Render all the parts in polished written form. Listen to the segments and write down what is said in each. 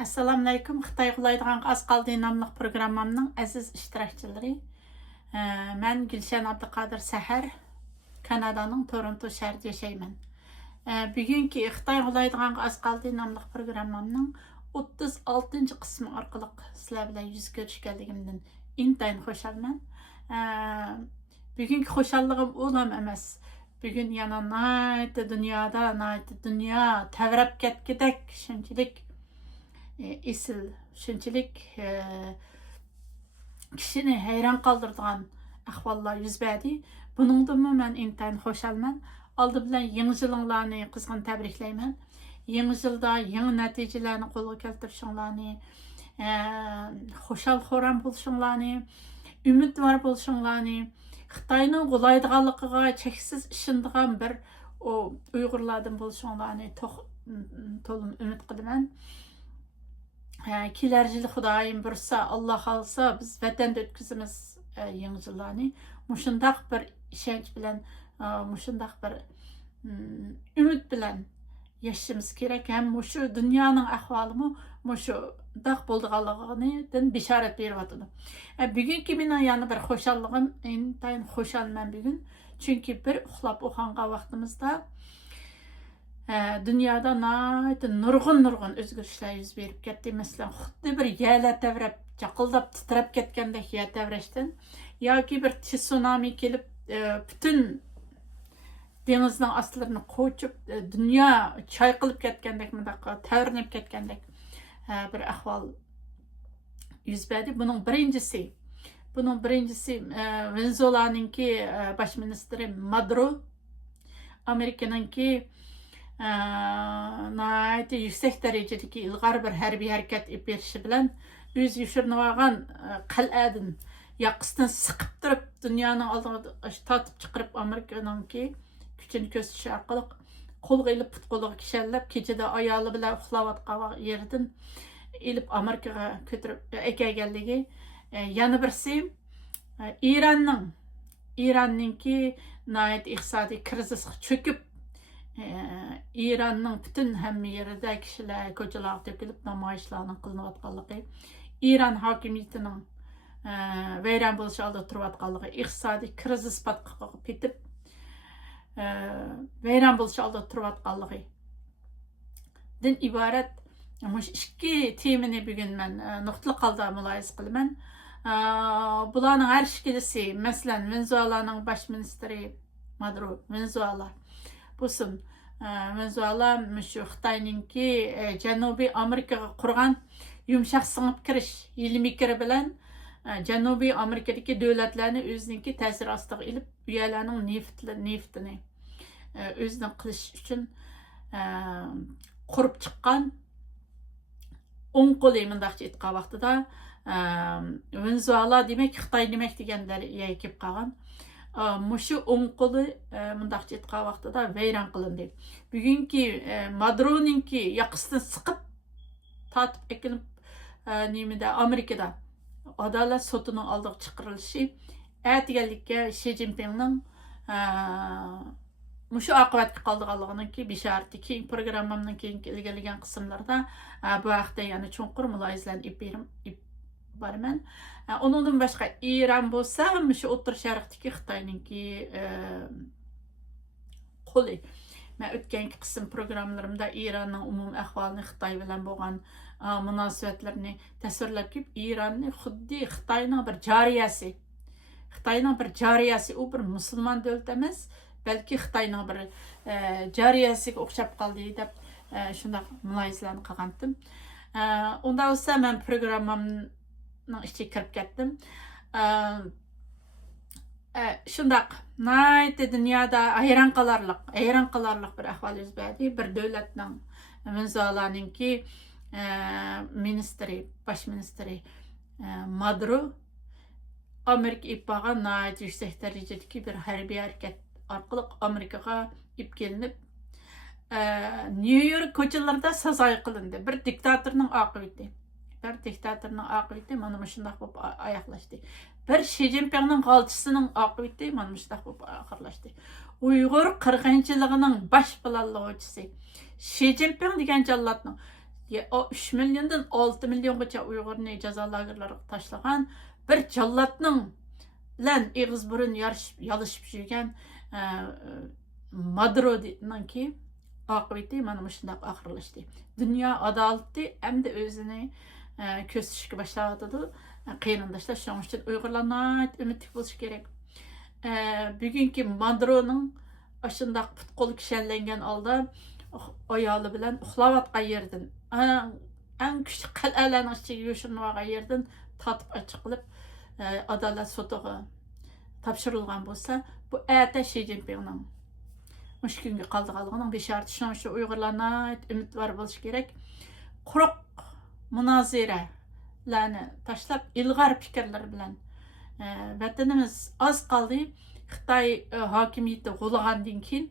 Assalamu alaykum. Xitoy qulaydigan az qaldı nomli programmamning aziz ishtirokchilari. Men Gulshan Abduqodir Sahar, Kanadaning Toronto shahrida yashayman. Bugungi Xitoy qulaydigan az qaldı nomli programmamning 36-qismi orqali sizlar bilan yuz ko'rishganligimdan intayin xushalman. Bugungi xushalligim o'lam emas. Bugun yana dunyo tavrab ketgidek shunchalik esil, shunchalik kishini hayron qoldiradigan ahvollar yuz berdi. Buningdanmi men intayin xushalman. Oldi bilan yangi yilinglarni qizg'in tabriklayman. Yangi yilda yangi natijalarni qo'lga keltirishinglarni, xushal-xuram bo'lishinglarni, umidvor bo'lishinglarni, Xitoyning qulaydiganligiga cheksiz ishonadigan bir Uyg'urlardan bo'lishinglarni to'lim umid qilaman. Kelar yil Xudoyim bursa, Alloh xolsa biz vatanda o'tkazamiz yangi yillarni. Mushundaq bir ishonch bilan, mushundaq bir umid bilan yashashimiz kerak. Ham shu dunyoning ahvolimi mushundaq bo'lganligidan bishorat beryapti. Bugungi mening yana bir xushalligim, intayin xushalman bugun. Chunki bir uxlab uxlangan vaqtimizda dunyoda nurg'un o'zgarishlar yuz berib ketdi. Masalan, xuddi bir yerlar tavrab, chaqildab titrab ketgandek yer tavrashdan yoki bir tsunami kelib butun dengizning ostlarini qo'chib, dunyo chayqilib ketgandek, bundaqa tavrinib ketgandek bir ahvol yuz berdi. Buning birinchisi Venezuelaninki bosh ministri Maduro, Amerikaningki yüksek derecedeki ilgari bir harbiy harakat berishi bilan o'z yoshirinib olgan qal'adan yoqisidan siqib turib dunyoning oldiga tortib chiqarib Amerikaningki kuchini ko'rsatish orqali qo'lga ilib put qo'liga kishallab kechada ayoli bilan uxlayotgan yerdan ilib Amerikaga ko'tarib ekanligi. Yana birisi Iranninki iqtisodiy krizisga cho'kib İranның bütün hamma yerida kishilar ko'chalarga to'kilib namoyishlarni qilinayotganligi, İran hokimiyatining vayron bo'lishi oldida turayotganligi, iqtisodiy krizis patqiga petib vayron bo'lishi oldida turayotganligi dan iborat mush ikki temani bugun men nuqtali holda mulohaza qilaman. Bularning har ikkisi, masalan, Venezuelaning bosh ministri Maduro, Venezuela bo'lsin, Venezuela shu Xitoyninki Janubiy Amerikaga qurgan yumshoq singib kirish ilmikiri bilan Janubiy Amerikadagi davlatlarni o'ziniki ta'sir ostiga ilib, u yerlarning neftini o'zining qilish uchun qurib chiqqan o'ng qo'li mundaqcha aytgan vaqtida Venezuela demak Xitoy demak deganlar kelib qolgan. Mushu o'ng qo'li mundaqcha aytgan vaqtida vayron qilindi. Bugungi Maduroninki yoqasidan siqib tortib ekinib nimada Amerikada adolat sotining oldiga chiqarilishi aytganlikka Xi Jinpingning mushu oqibatga qoldiganligining bishorati. Keyin programmamning keyingi ilgarilagan qismlarda bu haqda yana chuqur mulohazalarni baraman. Onundan boshqa İran bo'lsa, shu O'rta Sharqdagi Xitoyninki qo'li. Men o'tgangi qism programmalarimda İranning umumiy ahvolini, Xitoy bilan bo'lgan munosabatlarni tasvirlab kelib, İranni xuddi Xitoyning bir jariyasi, u bir musulmon davlat emas, balki Xitoyning bir jariyasiga o'xshab qoldi deb shunday mulohazalarni qilgandim. Unda bo'lsa men programmamni ichiga kirib ketdim. Shundaq dunyoda hayron qolarliq bir ahvol yuz berdi. Bir davlatning Venezuelaninki bosh ministri Maduro Amerika ipag'a yuksak darajadagi bir harbiy harakat orqali Amerikaga ib kelinib New York ko'chalarida sazoy qilindi. Bir diktatorning aqibati mana shunday bo'lib oyoqlashdi. Bir Xi Jinpingning g'alchisining aqibati mana shunday bo'lib oxirlashdi. Uyg'ur qirg'inchiligining bosh planlovchisi Xi Jinping degan jallodning o 3 milyondan 6 milyongacha Uyg'urni jazo lagerlariga tashlagan bir jallatning bilan eg'iz burun yalishib yurgan Madro'ninki oqibati mana shundoq oxirlashdi. Dunyo adolati endi o'zini ko'rsatishga boshladi. Qarindoshlar, shuning uchun Uyg'urlar umidli bo'lish kerak. Bugungi Madro'ning shundoq put-qo'l kishanlangan holda ayoli bilan uxlayotgan yerdan, eng kuchli qal'alarning ichiga yoshiringan yerdan tatib ochiq qilib adolat sotiga topshirilgan bo'lsa, bu ata Shi Jinpingning mush kunga qoldiganligining beshorati. Shuning uchun Uyg'urlar umidvor bo'lish kerak. Quruq munoziralarni tashlab, ilg'or fikrlar bilan vatanimiz oz qoldi. Xitoy hokimiyati g'ulagandan keyin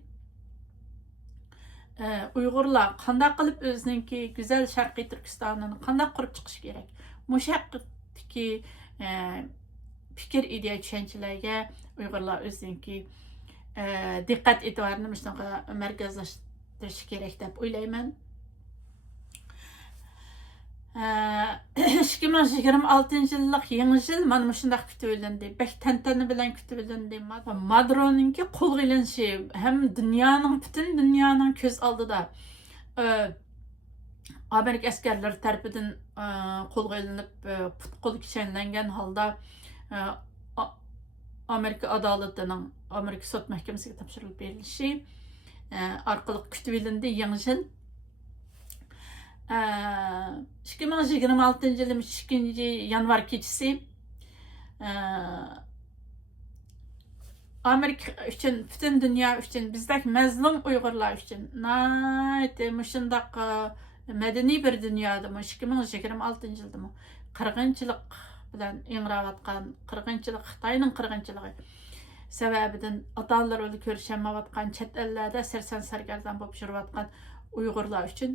Uyg'urlar qanday qilib o'zininki go'zal Sharqiy Turkistonini qanday qurib chiqish kerak? Mushaqqatdagi fikr, ideya, tushunchalarga Uyg'urlar o'zininki diqqat e'tiborini shunaqa markazlashtirish kerak deb o'ylayman. 2026-yillik yangi yil mana shunday kutib olindi. Bek tantana bilan kutib olindi. Madro'ninki qo'lga ilinishi ham butun dunyoning ko'z oldida Amerika askarlari tarafidan qo'lga ilinib, put-qo'l kishanlangan holda Amerika adolatining, Amerika sud mahkamasiga topshirilib berilishi orqali kutib olindi yangi yil. 2026-yilning 2-yanvar kechasi Amerika uchun, butun dunyo uchun, bizdek mazlum Uyg'urlar uchun shundaq madaniy bir dunyoda 2026-yilda qirg'inchilik bilan ingrayotgan, qirg'inchilik, Xitoyning qirg'inchiligi sababidan ota-onalar o'zi ko'rishamayotgan, chet ellarda sarson sargardon bo'lib yurayotgan Uyg'urlar uchun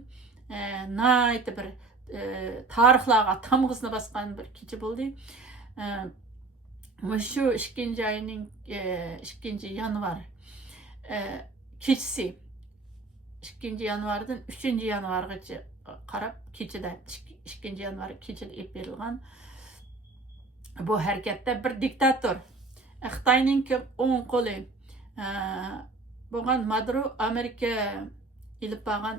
bir tarixlarga tamg'isini bosgan bir kecha bo'ldi. Shu 2-yanvar kechasi 2-yanvardan 3-yanvargacha qarab kechada 2-yanvar kechada ep berilgan bu harakatda bir diktator Xitoyning o'ng qo'li bo'lgan Madro Amerika ilib borgan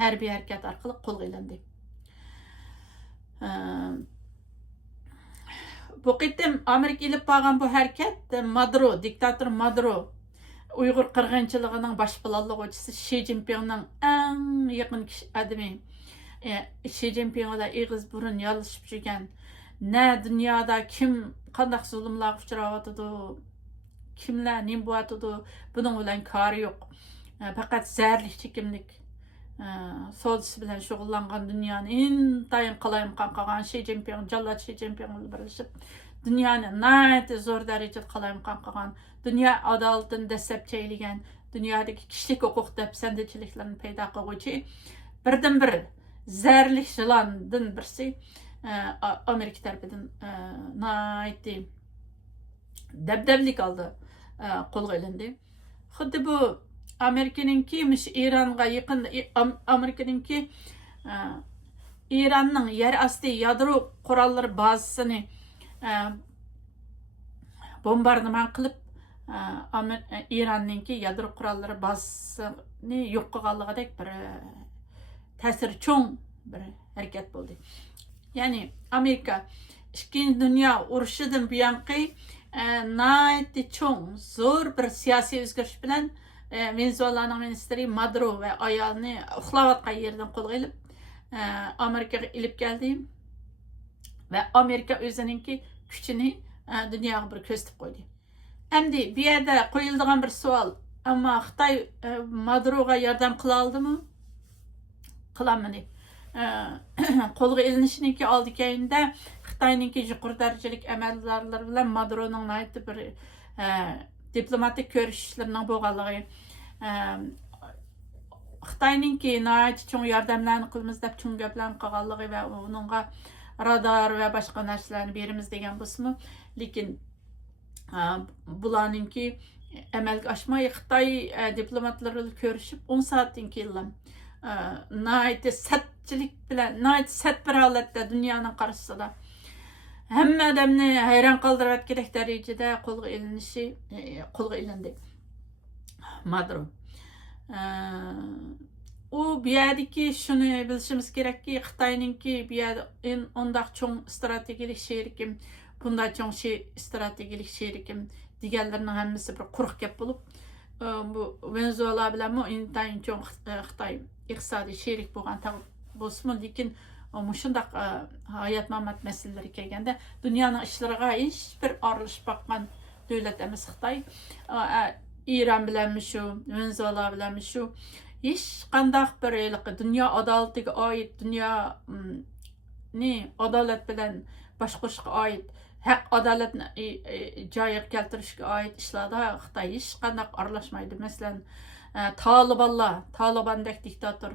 harbiy harakat orqali qo'lga ilindi. Bu qitim Amerika ilib borgan bu harakat diktator Madro Uyg'ur qirg'inchiligining bosh planlovchisi Shi Jinpingning eng yaqin odami. Shi Jinping bilan eg'iz burun yalishib yurgan, dunyoda kim qanday zulmlarga uchrayotdi, kimlar nima bo'layotdi, buning bilan kori yo'q. Faqat zarli chekimlik savdosi bilan shug'ullangan dunyoni intayin qalayimqon qilgan Shi Jinping, Jallat Shi Jinping bilan birlashib dunyoni zo'r darajada qalayimqon qilgan, dunyo adolatini dastlab chaylagan, dunyodagi kishilik huquq dafsandichiliklarni paydo qiluvchi birdan-bir zarli jilondan birsi Amerika tarafidan dabdablik oldi qo'lga ilindi. Xuddi bu Amerikaningki Ironga yaqin, Amerikaningki Ironning yer osti yadro qurollari bazasini bombardiman qilib Ironninki yadro qurollari bazasini yo'q qilganligidek bir ta'siri cho'ng bir harakat bo'ldi. Ya'ni Amerika Ikkinchi dunyo urushidan buyongi cho'ng zo'r bir siyosiy o'zgarish bilan Venezuelaning ministri Maduro va ayolni uxlayotgan yerdan qo'lga ilib Amerikaga ilib keldi va Amerika o'zininki kuchini dunyoga bir ko'rsatib qo'ydi. Endi bu yerda qo'yiladigan bir savol, ammo Xitoy Maduroga yordam qila oldimi? Qilamadi. Qo'lga ilinishiniki oldi keyinda Xitoyninki yuqori darajalik amaldorlar bilan Maduroning bir diplomatik ko'rishishlarning bo'lganligi, Xitoyninki cho'ng yordamlarni qilamiz deb cho'ng gaplarni qilganligi va uningga radar va boshqa narsalarni beramiz degan bo'lsa-mu, lekin bularninki amalga oshmay Xitoy diplomatlari bilan ko'rishib 10 soatdan keyin sətçilik bilan, nəhayət sərt bir holatda dunyoning qarshisida hamma odamni hayron qoldirayotgan darajada qo'lga ilindi Maduro. U bu yerdagi shuni bilishimiz kerakki, Xitoyninki bu yerda undaq cho'ng strategik sherikim, bunday cho'ng strategik sherikim deganlarning hammasi bir quruq gap bo'lib, bu Venezuela bilan intayin cho'ng Xitoy iqtisodiy sherik bo'lgan bo'lsin, lekin shundaq hayot mamlat masalalari kelganda dunyoning ishlariga hech bir aralashib boqqan davlat emas Xitoy. İran bilan shu, Venezuela bilan shu hech qandaq bir dunyo adolatiga oid, dunyo adolat bilan boshqarishga oid, haq adolatni joyiga keltirishga oid ishlarda Xitoy hech qandaq aralashmaydi. Masalan, Talibandek diktator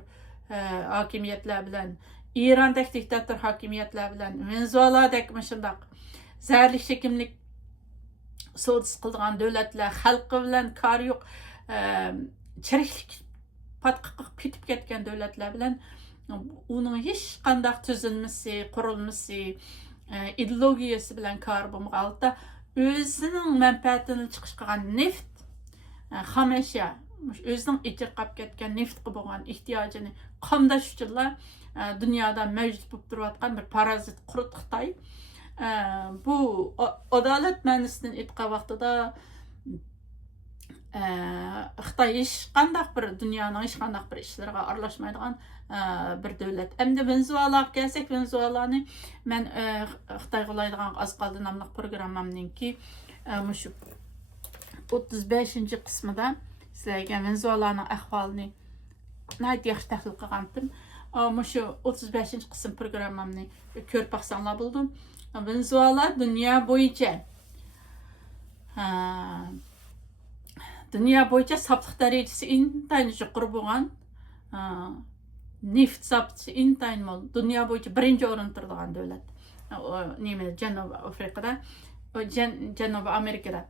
hokimiyatlar bilan, İrandek diktator hokimiyatlar bilan, Venezueladek shundaq zarli chekimlik savdosi qilgan davlatlar xalqi bilan kori yo'q, chiriklik patqiqib ketib ketgan davlatlar bilan uning hech qandaq tuzilmasi, qurilmasi, ideologiyasi bilan kori bo'lmaganida o'zining manfaatini chiqish qilgan neft, xom ashyo, o'zining ichirqab ketgan neftga bo'lgan ehtiyojini qamdash uchunlar dunyoda mavjud bo'lib turayotgan bir parazit qurut Xitoy. Bu adolat ma'nosidan aytgan vaqtida Xitoy hech qandaq bir dunyoning hech qandaq bir ishlariga aralashmaydigan bir davlat. Endi Venezuelaga kelsak, Venezuelani men Xitoyga ulaydigan az qoldi nomli programmamninki shu 35-qismida sizlarga Venezuelaning ahvolini nəhayət yaxşı təhlil qilgandim. Shu 35-qism programmamni ko'rib baqsanglar bo'ldim. Venezuela dünya boyunca saflıq darajasi intayin yuqori bo'lgan, neft zaptisi intayin mol, dunyo bo'yicha birinchi o'rinda turadigan davlat. Janubiy Afrikada, Janubiy Amerikada.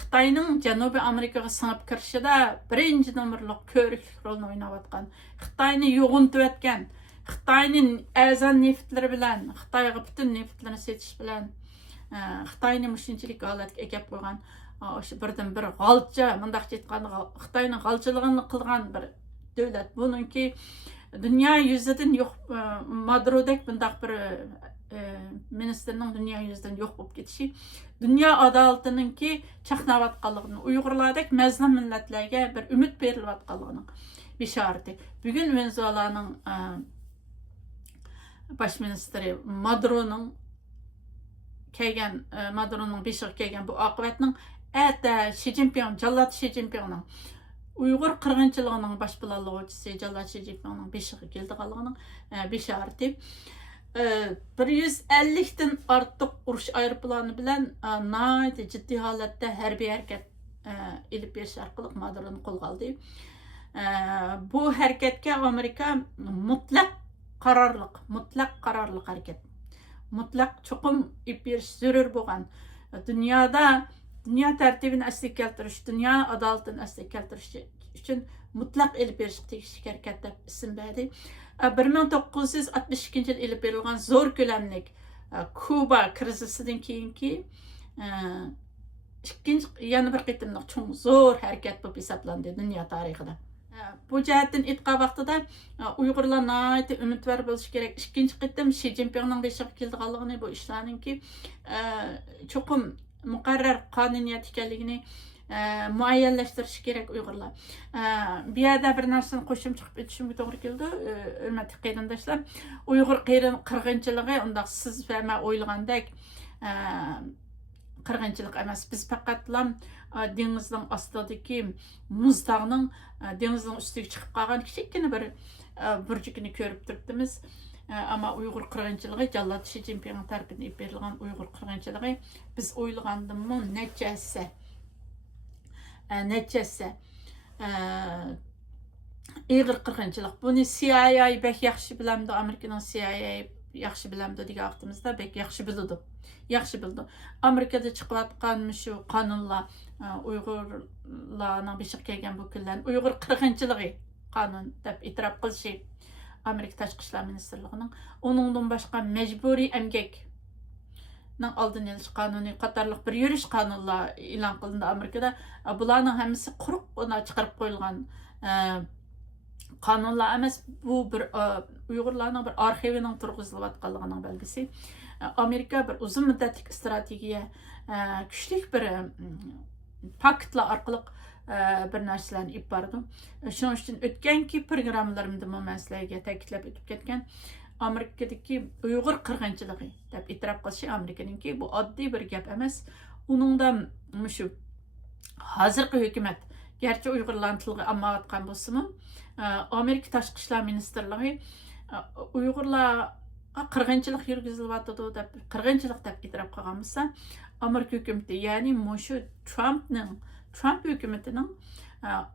Xitoyning Janubiy Amerikaga singib kirishida birinchi nomerlik ko'riklik rolni o'ynayotgan, Xitoyni yo'g'intayotgan, Xitoyning azon neftlari bilan, Xitoyga butun neftlarni setish bilan Xitoyni shunchalik holatga egab qo'ygan, o'sha birdan bir g'alcha, mundaqcha aytganda Xitoyning g'alchiligini qilgan bir davlat. Buningki dunyo yuzidan yo'q, Madurodek bundaq bir ministerning dunyo yuzidan yo'q bo'lib ketishi, dunyo adolatininki chaqnayotganligini, Uyg'urlardek mazlum millatlarga bir umid berilayotganligining bishorati. Bugun Venezuelaning baş ministri Maduroning beshiga kelgan bu oqibatning Xi Jinping, Jallod Xi Jinpingning Uyg'ur qirg'inchiligining bosh planlovchisi Jallod Xi Jinpingning beshiga kelganligining bishorati. 150 dan ortiq urush aeroplani bilan nəhayət ciddi holatda harbiy harakat elib berish orqali Maduroni qo'lga oldi. Bu harakatga Amerika mutlaq qarorliq harakat, mutlaq cho'qim elib berish zarur bo'lgan, dunyo tartibini asliga keltirish, dunyo adolatini asliga keltirish uchun mutlaq elib berish tegishli harakat deb ism berdi. 1962 yil elib berilgan zo'r ko'lamlik Kuba krizisidan keyinki yana bir qitimliq cho'ng zo'r harakat bo'lib hisoblandi dunyo tarixida. Bu jihatdan aytgan vaqtida Uyg'urlar nihoyat umidvor bo'lishi kerak. Ikkinchi qitim Xi Jinpingning beshiga kelganligini, bu ishlarninki cho'qim muqarrar qonuniyat ekanligini muayyanlashtirish kerak Uyg'urlar. Bu yerda bir narsani qo'shim chiqib o'tishimga to'g'ri keldi. Hurmatli qarindoshlar, Uyg'ur qirg'inchiligi undaq siz va men o'ylagandek qirg'inchilik emas. Biz faqatlam dengizning ostidagi muzdog'ning dengizning ustiga chiqib qolgan kichikina bir burjukini ko'rib turibmiz. Ama Uyg'ur qirg'inchiligi, Jallod Xi Jinping tarafidan berilgan Uyg'ur qirg'inchiligi biz o'ylagandan nechasi ig'ir qirg'inchilik. Buni CIA bek yaxshi bilamdi, Amerikaning CIA yaxshi bilamdi degan vaqtimizda bek yaxshi bildi. Amerikada chiqayotgan shu qonunlar Uyg'urlarning beshiga kelgan bu kunlar Uyg'ur qirg'inchiligi qonun deb e'tirof qilishi Amerika Tashqi ishlar ministrligining onundan boshqa majburiy emgak aldın elish qonuni qatorliq bir yurish qonunlar e'lon qilindi Amerikada. Bularning hammasi quruq chiqarib qo'yilgan qonunlar emas. Bu bir Uyg'urlarning bir arxivining turg'izilayotganligining belgisi. Amerika bir uzun muddatli strategiya, kuchli bir paktlar orqali bir narsalarni ib bordi. Shuning uchun o'tganki programmalarimda men sizlarga ta'kidlab o'tib ketgan Amerikadagi Uyg'ur qirg'inchiligi deb e'tirof qilishi Amerikaningki bu oddiy bir gap emas. Uningda shu hozirgi hukumat garchi Uyg'urlarni tilga olmayotgan bo'lsa-mu, Amerika Tashqi ishlar ministrligi Uyg'urlar qirg'inchilik yurgizilyapti deb qirg'inchilik deb e'tirof qilgan bo'lsa, Amerika hukumati, ya'ni shu Trump hukumatining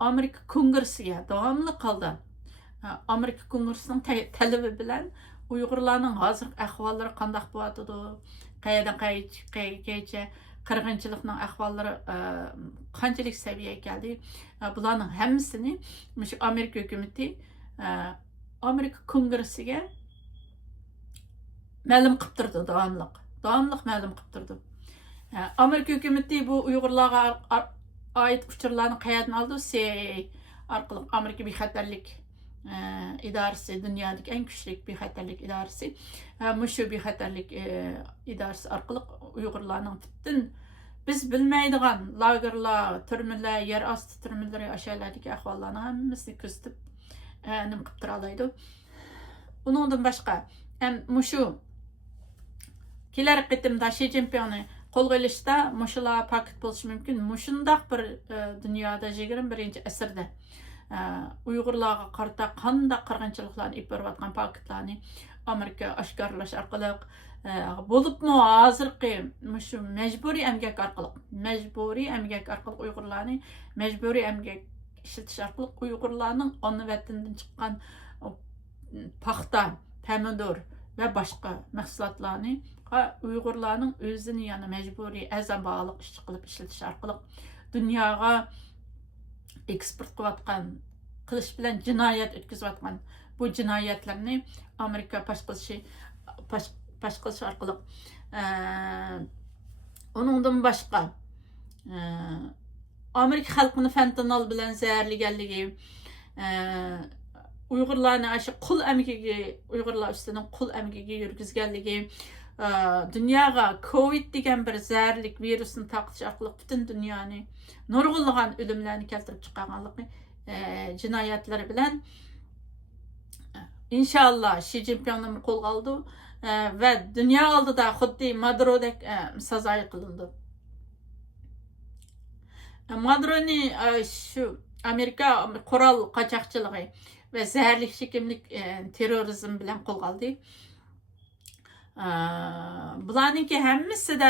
Amerika kongressiga davomli holda Amerika kongressining talabi bilan Uyg'urlarning hozirgi ahvollari qanday bo'layotdi, qayerdan qayergacha qirg'inchilikning ahvollari qanchalik saviyaga keldi, bularning hammasini shu Amerika hukumati Amerika kongressiga ma'lum qilib turdi, davomli ma'lum qilib turdi. Amerika hukumati bu Uyg'urlarga oid uchurlarni qayerdan oldi? CIA orqali Amerika bexatarlik idorasi, dunyodagi eng kuchli bexatarlik idorasi. Shu bexatarlik idorasi orqali Uyg'urlarning butun biz bilmaydigan lagerlar, turmalar, yer osti turmalari, o'shalardagi ahvollarni hammasini kuzatib nim qilib tura oladi. Uningdan boshqa shu kelar qitimda Xi Jinpingni qo'lga olishda mushular paket bo'lishi mumkin. Mushundaq bir dunyoda 21-asrda Uyg'urlarga qarata qanday qirg'inchiliklarni ib borayotgan paketlarni Amerika oshkorlash orqali bo'libmi hozirgi shu majburiy emgak orqali Uyg'urlarni majburiy emgak ishlatish orqali Uyg'urlarning ona vatandan chiqqan paxta, pomidor va boshqa mahsulotlarni Uyg'urlarning o'zini yana majburiy azam bog'liq ishchi qilib ishlatish orqali dunyoga eksport qilish bilan jinoyat o'tkazayotgan bu jinoyatlarni Amerika pash qilish orqali uningdan boshqa Amerika xalqini fentanyl bilan zaharlaganligi, Uyg'urlarni shu qul amgiga, Uyg'urlar ustidan qul amgiga yurgizganligi, dunyoga Covid degan bir zaharlik virusni taqtish orqali butun dunyoni nurg'unlagan o'limlarni keltirib chiqqanligi jinoyatlari bilan inshaalloh Xi Jinpingni qo'lga oldi va dunyo oldida xuddi Madurodek sazoyi qilindi. Maduroni shu Amerika qurol qochoqchiligi va zaharli chekimlik terrorizm bilan qo'lga oldi. Bularninki hammasida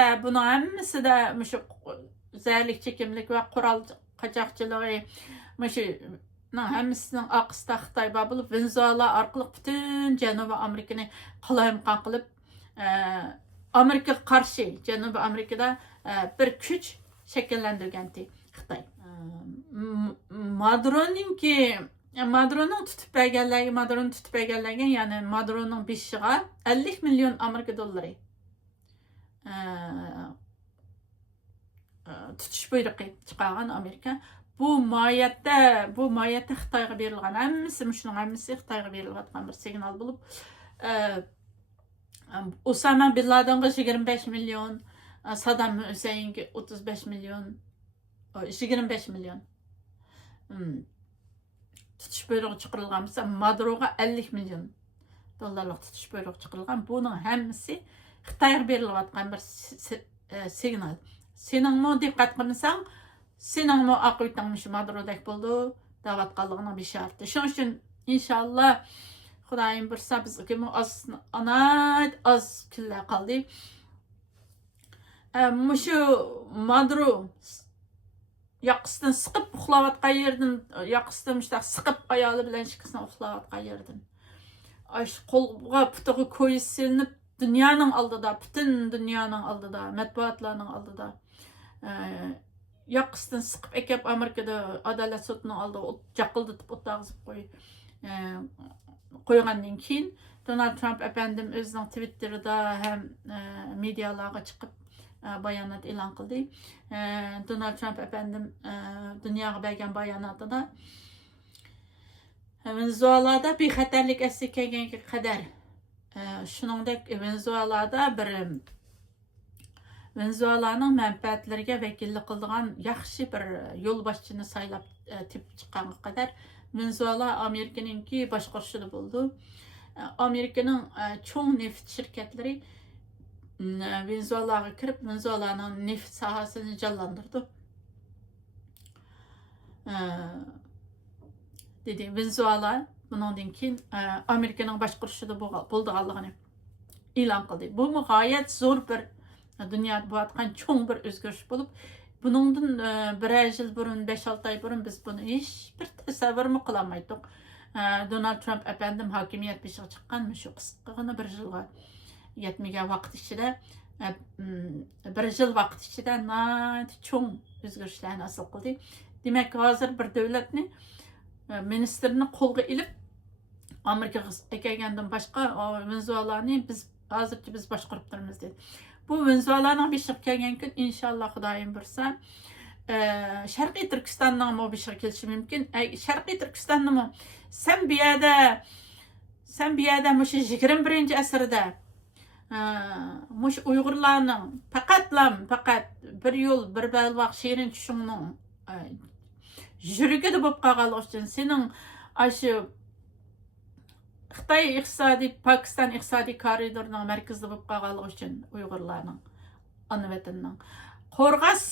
shu zaharli chekimlik va qurol qochoqchiligi shu hammasining oqisida Xitoy bo'lib, Venezuela orqali butun Janubiy Amerikani qalayimqon qilib, Amerikaga qarshi Janubiy Amerikada bir kuch shakllantirgandi Xitoy. Maduroning tutib berganligi, ya'ni Maduroning beshiga 50 million Amerika dollari tutish buyrug'i chiqargan Amerika. Bu moyatda Xitoyga berilgan hammasi Xitoyga berilgan bir signal bo'lib, Osama bin Ladenga 25 million, Saddam Husaynga 35 million, 25 million tutish buyrug'i chiqarilgan bo'lsa, Maduroga 50 million dollarlik tutish buyrug'i chiqarilgan. Buning hammasi Xitoyga berilgan bir signal. Seningmi diqqat qilmasang, seningmi oqibating shu Madurodek bo'ldi deyotganligining bisharati. Shuning uchun inshaalloh Xudoyim bilsa bizga az kunlar qoldi. Shu Maduro yoqasidan siqib uxlayotgan yerdan, yoqasidan siqib ayoli bilan shikasini uxlayotgan yerdan qo'lga putiga ko'yi silinib, butun dunyoning oldida, matbuotlarning oldida yoqasidan siqib ekib Amerikada adolat sudining oldida jaqildatib o'tag'izib qo'yib, koygandan keyin Donald Trump efendim özünün Twitter'da hem medialarga çıkıp bayanat e'lon qildi. Donald Trump efendim dunyoga bergan bayonotida Venezuelada bexatarlik asli kelganga qadar shuningdek Venezuelada bir Venezuela'nın mənfəətlərinə vəkillik qıldığı yaxşı bir yol başçını saylab tepib çıxanğa qədər Venezuela Amerikanınki başquruşuda buldu. Amerikanın çoğ neft şirketləri Venezuela'ya kirib Venezuela'nın neft sahasını canlandırdı. Dedi Venezuela bundan keyin Amerikanın başquruşuda bulduğunu e'lon qildi. Bu gayet zor bir dünyada bo'layotgan cho'ng bir o'zgarish bo'lib, buningdan bir yil burun, 5-6 ay burun biz buni hech bir tasavvurmi qilolmaydik. Donald Trump efendim hokimiyat beshiga chiqqan shu qisqagina bir yilga yetmagan vaqt ichida bir yil vaqt ichida cho'ng o'zgarishlarni asl qildi. Demak, hozir bir davlatni ministrini qo'lga ilib Amerikaga kelgandan boshqa Venezuelani hozircha biz boshqarib turibmiz dedi. Bu Venezuela'nın beşiq kelgan kun inşallah Xudoyim bilsa Sharqiy Turkistonning mo beşiq kelishi mumkin. Sharqiy Turkistonni sen bu yerda mush 21-asrda mush Uyg'urlarning faqat bir yo'l bir balvoq shirin tushungning yurigida bo'lib qolganligi uchun sening shu Xitoy iqtisodiy Pokiston iqtisodiy koridorining markazida bo'lib qolganligi uchun Uyg'urlarning ana vatanning Qo'rg'as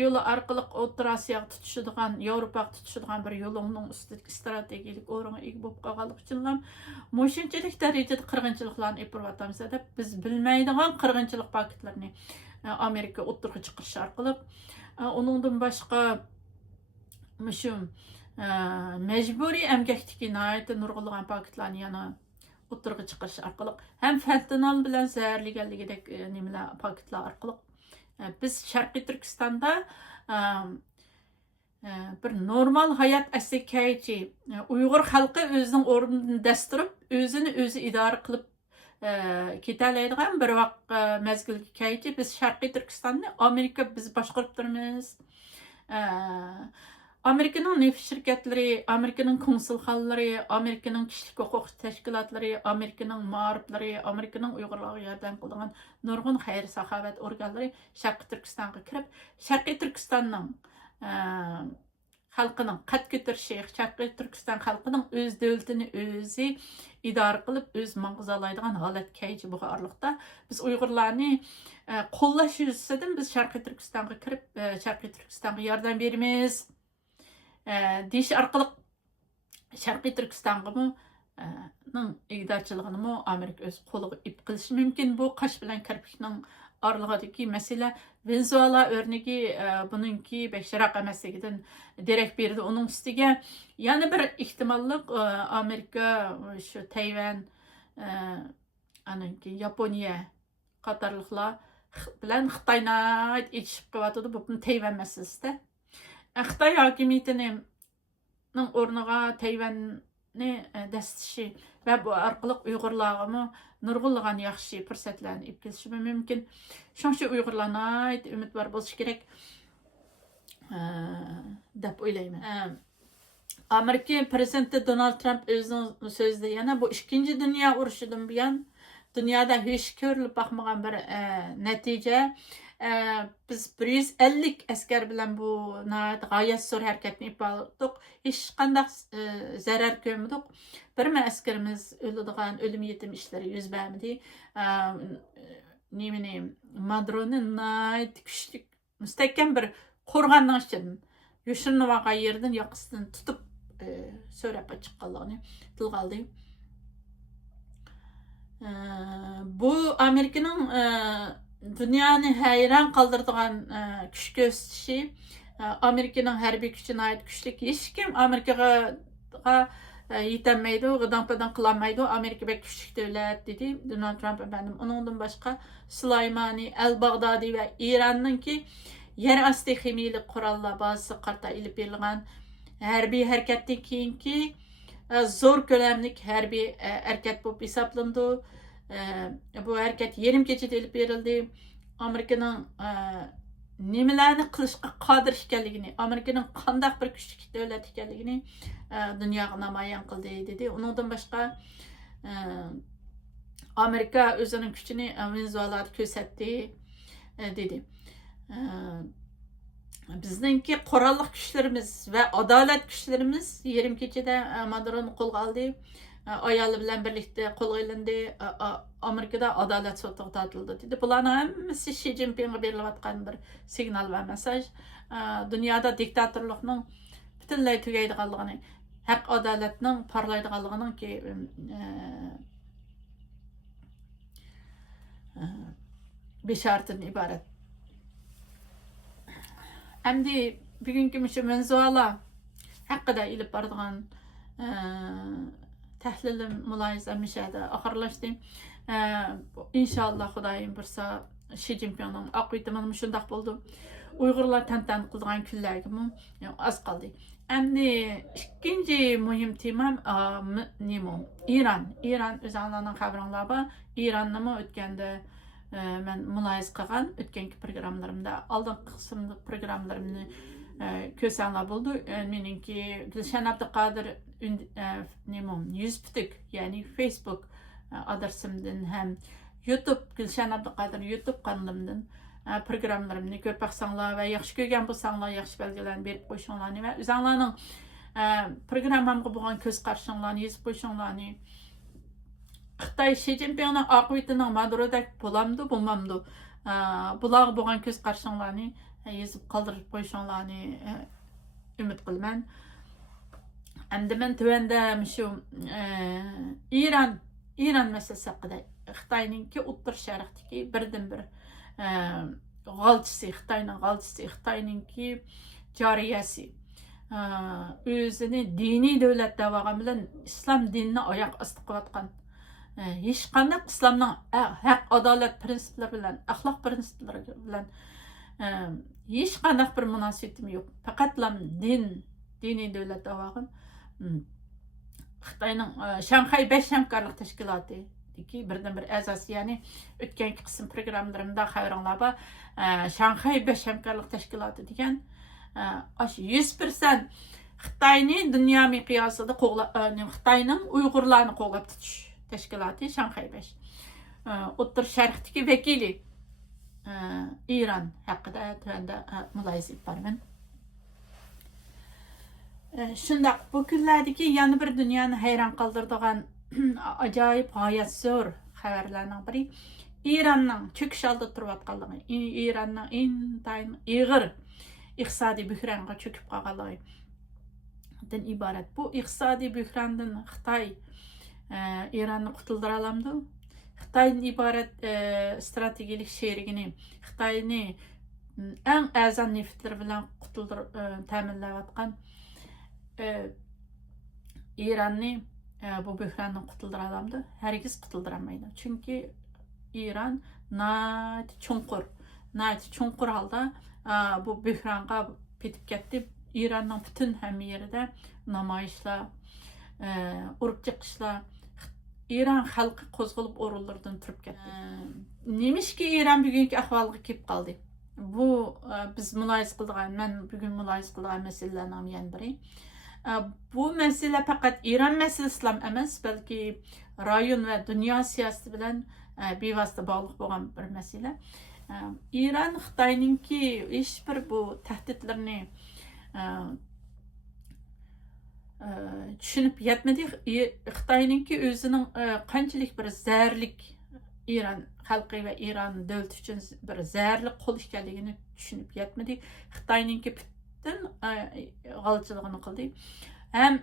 yo'li orqali O'rta Osiyoga tutishadigan, Yevropaga tutishadigan bir yo'lning ustidagi strategik o'ringa ega bo'lib qolganligi uchun shunchalik darajada qirg'inchiliklarni epiryapmiz deb biz bilmaydigan qirg'inchilik paketlarini Amerika o'tirg'i chiqarish orqali uningdan boshqa shu mecburi emgekdeki nayeti nurgulgan paketlarni yana o'tirg'i chiqarish orqali ham fentanyl bilan zaharlaganligidek nimalar paketlar orqali biz Sharqiy Turkistonda bir normal hayot asli kaychi Uyg'ur xalqi o'zining o'rnidan dasturib o'zini o'zi idora qilib ketalaydigan bir vaqt mezgilga kaychi biz Sharqiy Turkistonni Amerika biz boshqarib turibmiz. Amerikanın neft şirketleri, Amerikanın konsulxanaları, Amerikanın kişilik hüquq təşkilatları, Amerikanın ma'ariflari, Amerikanın Uyg'urlarga yordam qilgan nurg'un xayr saxovat organlari Sharqiy Turkistonga kirib, Sharqiy Turkistonning xalqining qad ko'tarishi, Sharqiy Turkiston xalqining o'z davlatini o'zi idora qilib, o'z mang'izalaydigan holat kaychi bu orliqda biz Uyg'urlarni qo'llash yuzasidan biz Sharqiy Turkistonga kirib, Sharqiy Turkistonga yordam beramiz. Deyish orqali Sharqiy Turkistonga ig'dorchiligini Amerika o'z qo'liga ip qilishi mumkin. Bu qash bilan kirpikning orlig'idagi masala Venezuela o'rnigi buningki bekshiroq emasligidan derak berdi. Uning ustiga yana bir ehtimollik Amerika shu Tayvan aniki Yaponiya qatorliqlar bilan Xitoyni etishib qo'yadi bu Tayvan masalasida. Xitoy hokimiyatining o'rniga Tayvanni dastishi va bu orqali Uyg'urlarga nurg'unlagan yaxshi fursatlarni ib kelishi mumkin. Shuning Uyg'urlarga umidvor bo'lish kerak deb o'ylayman. Amerika prezidenti Donald Trump o'zining so'zida yana bu 2-Dunyo urushidan buyon dunyoda hech ko'rilib boqmagan bir natija. Biz 150 askar bilan bu g'oyat zo'r harakatni ifodadik. Hech qanday zarar ko'rmadik. Bir askarimiz o'ladigan o'lim yetim ishlari yuz bermadi. Madroni kuchli mustahkam bir qo'rg'onning ichidan yoshirinib olgan yerdan yoqasidan tutib so'rab chiqqanligini tilga oldi. Bu Amerikaning dünyani hayran qaldırdıgan kuch ko'rsatishi, Amerikaning harbiy kuchini ait kuchlik hech kim Amerikaga yetemaydi, g'idan qilolmaydi. Amerika bek kuchlik davlat dedi Donald Trump efendim. Onundan boshqa Sulaymani, Al-Baghdadi va Eronninki yer osti ximiyalik qurollar bazasi qarta ilib berilgan harbiy harakatdan keyinki zor ko'lamlik harbiy harakat bo'lib hisoblandi. Bu harakat yarim kechada ilib berildi. Amerikaning nimalarni qilishga qodir ekanligini, Amerikaning qanday bir kuchli davlat ekanligini dunyoga namoyon qildi dedi. Undan boshqa Amerika o'zining kuchini Venezuelada ko'rsatdi dedi. Bizningki qurolli kuchlarimiz va adolat kuchlarimiz yarim kechada Maduroni qo'lga oldi. Ayoli bilan birlikda qo'lga olindi. Amerikada adolat soti tortildi dedi. Bularning hammasi Xi Jinpingga berilayotgan bir signal va mesaj. Dunyoda diktatorlikning butunlay tugaydiganligini, haq adolatning parlaydiganligini ki bishartdan iborat. Endi bugungi shu Venezuela haqida ilib boradigan tahlilim muloyiza mishada oxirlashdi. İnşallah Xudoyim bursa Xi Jinpingning oqibati mana shundoq bo'ldi. Uyg'urlar tantan qilgan kunlarga az qoldi. Endi ikkinchi muhim temam nima? İran o'zinglarning xabaringlar bor. İranni o'tganda men muloyiza qilgan o'tgangi programmalarimda oldingi qismda programmalarimni ko'rsanglar bo'ldi. Meningki Gulshan Abduqodir yüz putuk, ya'ni Facebook adresimdan ham YouTube Gulshan Abduqodir YouTube kanalimdan programmalarimni ko'rib baqsanglar va yaxshi ko'rgan bo'lsanglar yaxshi belgilarni berib qo'yishinglarni va o'zinglarning programmamga bo'lgan ko'z qarashinglarni yozib qo'yishinglarni. Xitoy Xi Jinpingning oqibatining Madurodek bo'lamdi, bo'lmamdi. Bularga bo'lgan ko'z qarashinglarni yozib qoldirib qo'yishinglarni umid qilaman. Endi men tuvanda shu İran masalasi haqida Xitoyningki o'ttir sharqdagi birdan-bir g'alchisi, Xitoyningki jariyasi o'zini diniy davlat da'vogan bilan islom dinini oyoq osti qilayotgan. Hech qanday islomning haq adolat prinsiplari bilan, axloq prinsiplari bilan hech qanday bir munosabatim yo'q. Faqat diniy davlat da'vogan. Xitoyning Shanxay 5 hamkorlik tashkilotidagi birdan-bir a'zosi, ya'ni o'tgangi qism programmalarimda xabaringlar bor. Shanxay 5 hamkorlik tashkiloti degan 100% Xitoyning dunyo miqyosida Xitoyning Uyg'urlarni qo'llab tutish tashkiloti Shanxay 5. O'ttir sharqdagi vakili İran haqida tuvanda muloyiza qilib borman. Shundaq bu kunlardagi yana bir dunyoni hayron qoldiradigan ajoyib g'oyat zo'r xabarlarning biri İranning cho'kish oldida turayotganligi, İranning intayin ig'ir iqtisodiy buhronga cho'kib qolganligidan iborat. Bu iqtisodiy buhrondan Xitoy İranni qutuldira olamdi. Xitoydan iborat strategik sherigini, Xitoyni eng arzon neftlar bilan ta'minlayotgan İranni bu buhrondan qutuldira olamdi. Hargiz qutuldiramadi. Chunki İran chunqur holda bu buhronga petib ketdi. İranning butun hamma yerida namoyishlar, urib chiqishlar, İran xalqi qo'zg'alib o'rinlardan turib ketdi. Nemishki İran bugungi ahvolga kelib qoldi. Bu biz muloyiza qilgan, men bugun muloyiza qilgan masalalarning yana biri. Bu masala faqat İran masalasi emas, balki rayon va dunyo siyosati bilan bevosita bog'liq bo'lgan bir masala. İran Xitoyningki hech bir bu tahdidlarni tushunib yetmedi. Xitoyningki o'zining qanchalik bir zarlik İran xalqi va İran davlati uchun bir zarli qo'l ekanligini tushunib yetmedi. Xitoyningki butun g'alchiligini qildi. Ham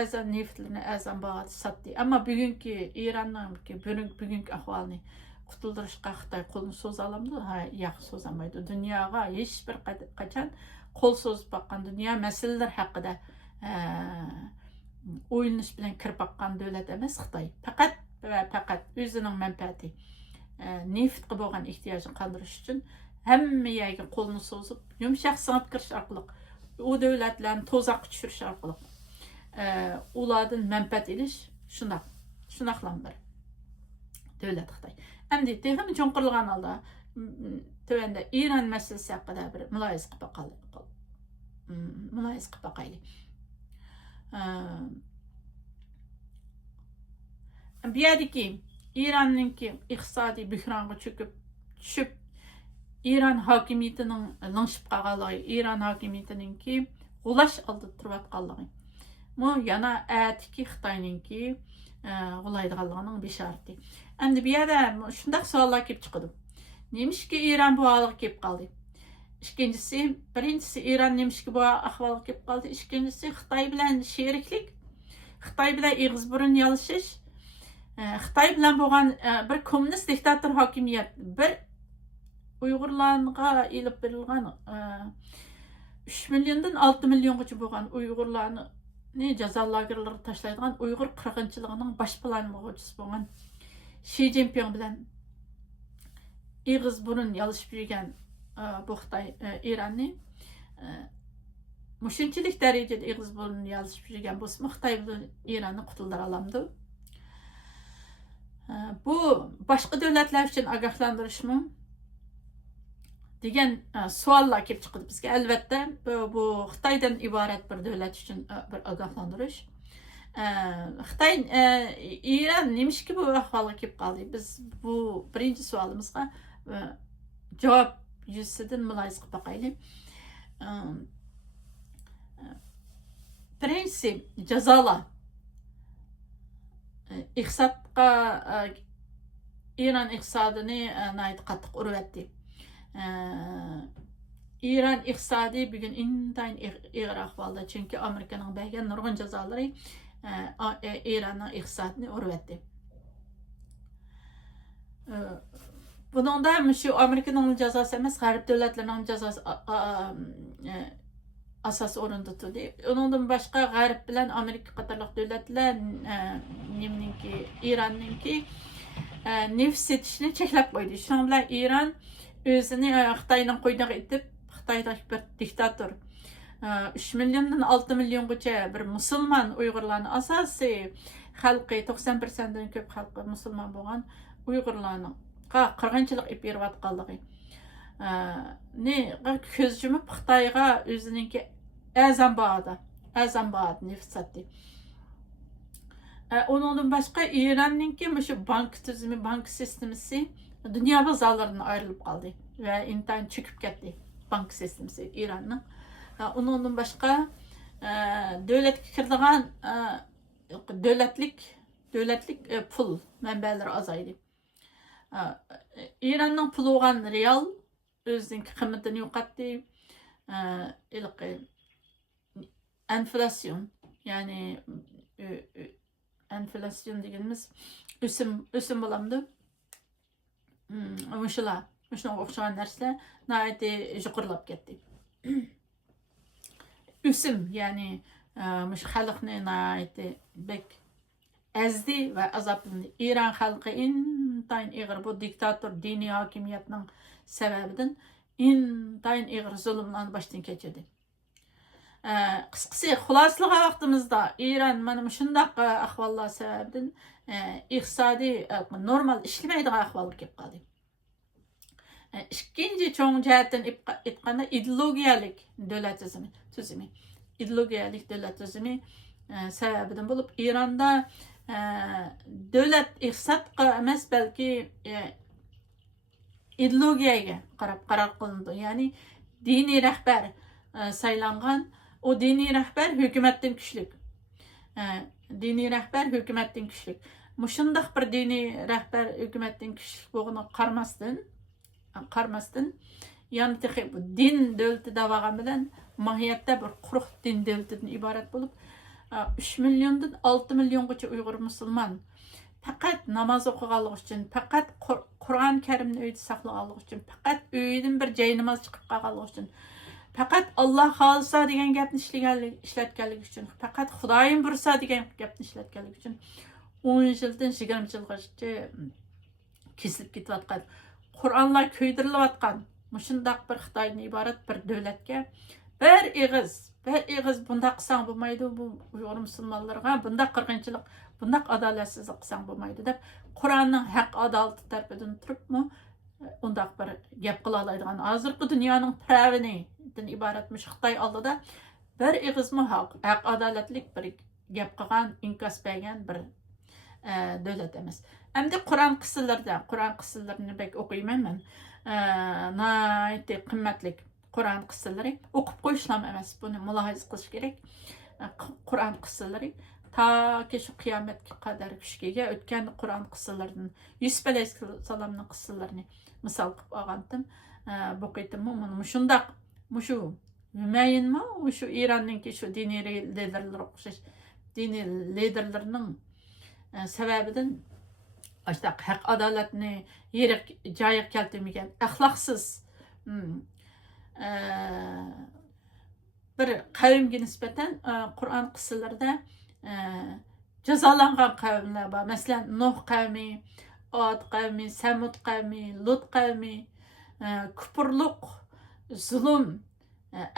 azon neftlarni azon bag'at sotdi. Ammo bugungi İranning bugungi ahvolni qutuldirishga Xitoy qo'lni so'za olamdi? Yo'q, so'zamaydi. Dunyoga hech bir qachon qo'l so'zib boqqan dunyo masalalar haqida o'ylanish bilan kirib boqqan davlat emas Xitoy. Faqat o'zining manfaati, neftga bo'lgan ehtiyojini qondirish uchun hamma yerga qo'lni so'zib, yumshoq singib kirish orqali u davlatlarni to'zoqqa tushirish orqali ulardan manfaat elish shunaqlan bir davlat Xitoy. Endi texmi cho'nqirlagan holda tövende İran meselesi haqida bir mulohaza qilib boqaylik. Bu yerdagi İran'ninki iqtisodiy buhronga tushib İran hokimiyatining langshib qolganligi, İran hokimiyatiningki g'ulash oldida turayotganligi. Bu yana atiki Xitoyninki g'ulaydiganligining beshorati. Endi bu yerda shunday savollar kelib chiqadi. Nemishki İran bu holga kelib qoldi? Birinchisi İran nemishki bu ahvolga kelib qoldi? Ikkinchisi Xitoy bilan sheriklik, Xitoy bilan ig'iz burun yolishish, Xitoy bilan bo'lgan bir kommunist diktator hokimiyat, bir Uyg'urlarga ilib berilgan 3 milliondan 6 milliongacha bo'lgan Uyg'urlarni jazo lagerlariga tashlaydigan Uyg'ur qirg'inchiligining bosh planlovchisi bo'lgan Xi Jinping bilan ig'iz burun yolishib yurgan bu Xitoy İranni mushunchalik darajada ig'iz burun yolishib yurgan bo'lsa, Xitoy bilan İranni qutuldira olamdi. Bu boshqa davlatlar uchun ogohlantirishmi degan savollar kelib chiqdi bizga. Albatta bu Xitoydan iborat bir davlat uchun bir ogohlantirish. Xitoy İran nemishki bu ahvolga kelib qoldi? Biz bu birinchi savolimizga javob yuzidan mulohaza qilib boqaylik. Birinchisi jazolar. İqtisodga İran iqtisodini qattiq uryapti. İran iqtisodi bugun intayin ig'ir ahvolda, chunki Amerikaning bergan nurg'un jazolari İranning iqtisodini uryapti. Buningda shu Amerikaning jazosi emas, g'arb davlatlarining jazosi asos o'rinda turdi. Uningdan boshqa g'arb bilan Amerika qatorliq davlatlar İranninki neft setishni cheklab qo'ydi. Shuning bilan İran o'zini Xitoyning qo'yniga itib, Xitoydagi bir diktator 3 milliondan 6 milliongacha bir musulmon Uyg'urlarning asosiy xalqi 90%dan ko'p xalqi musulmon bo'lgan Uyg'urlarning qirg'inchilik olib berayotganligi ko'z yumib Xitoyga o'zininki azam bahada neft sotdi. Onundan başqa İranninki shu bank tizimi, bank sistemasi dunyo bozorlaridan ayrilib qoldi va intayin cho'kib ketdi bank sistemasi İranning. Onundan başqa davlatga kiradigan davlatlik pul manbalari azaydi. İranning puli bo'lgan real o'zining qiymatini yo'qotdi. Enflasyon, ya'ni enflasyon deganimiz o'sim bo'lamdi. Shunga o'xshagan narsalar nihoyatda yuqorilab ketdi. O'sim, ya'ni shu xalqni nihoyatda bek azdi va azoblandi. İran xalqi intayin ig'ir bu diktator diniy hokimiyatning sababidan intayin ig'ir zulmlarni boshdan kechirdi. Qisqasi xulosalagan vaqtimizda İran mana shundaq ahvollar sababidan iqtisodiy normal ishlamaydigan ahvolga kelib qoldi. Ikkinchi cho'ng jihatdan aytganda ideologiyalik davlat tuzumi sababidan bo'lib İranda davlat iqtisodga emas, balki ideologiyaga qarab qaror qilindi. Ya'ni diniy rahbar saylangan, o diniy rahbar hukumatdan kuchli. Mushundaq bir diniy rahbar hukumatdan kuchli bo'lganini qarmasdan yani bu din davlati davagan bilan mahiyatda bir quruq din davlatidan iborat bo'lib 3 milliondan 6 milliongacha Uyg'ur musulmon faqat namoz o'qiganligi uchun, faqat Qur'on Karimni uyda saqlaganligi uchun, faqat uydan bir joy namoz chiqib qolganligi uchun, faqat Alloh xolisa degan gapni ishlatganligi uchun, faqat Xudoyim bursa degan gapni ishlatganligi uchun 10 yildan 20 yilgacha kesilib ketayotgan, Qur'onlar ko'ydirilayotgan mushundaq bir Xitoydan iborat bir davlatga bir ig'iz bunda qilsang bo'lmaydi, bu Uyg'ur musulmonlarga bunda qirg'inchilik, bunda adolatsizlik qilsang bo'lmaydi deb Qur'onning haq adolati tarafidan turibmi undaq bir gap qila oladigan hozirgi dunyoning pravinidan iborat mush Xitoy oldida bir ig'izmi haq adolatlik bir gap qilgan, inkas bergan bir davlat emas. Endi Qur'on qissalarini bek o'qiyman men. Nihoyatda qimmatlik Qur'on qissalari o'qib qo'yish ham emas, buni mulohaza qilish kerak. Qur'on qissalari taki shu qiyomatga qadar kuchga ega o'tgan Qur'on qissalaridan Yusuf alayhissalomning qissalarini misol qilib olgandim. Bu qitimmi mana shundaq mushu Mayinmi shu Ironningki shu diniy liderlar o'xshash diniy liderlarning sababidan ashtaq haq adolatni yeriq joyiga keltirmagan axloqsiz bir qavmga nisbatan Qur'on qissalarida jazolangan qavmlar bor. Masalan, Nuh qavmi, Od qavmi, Samud qavmi, Lut qavmi, kufrlik, zulm,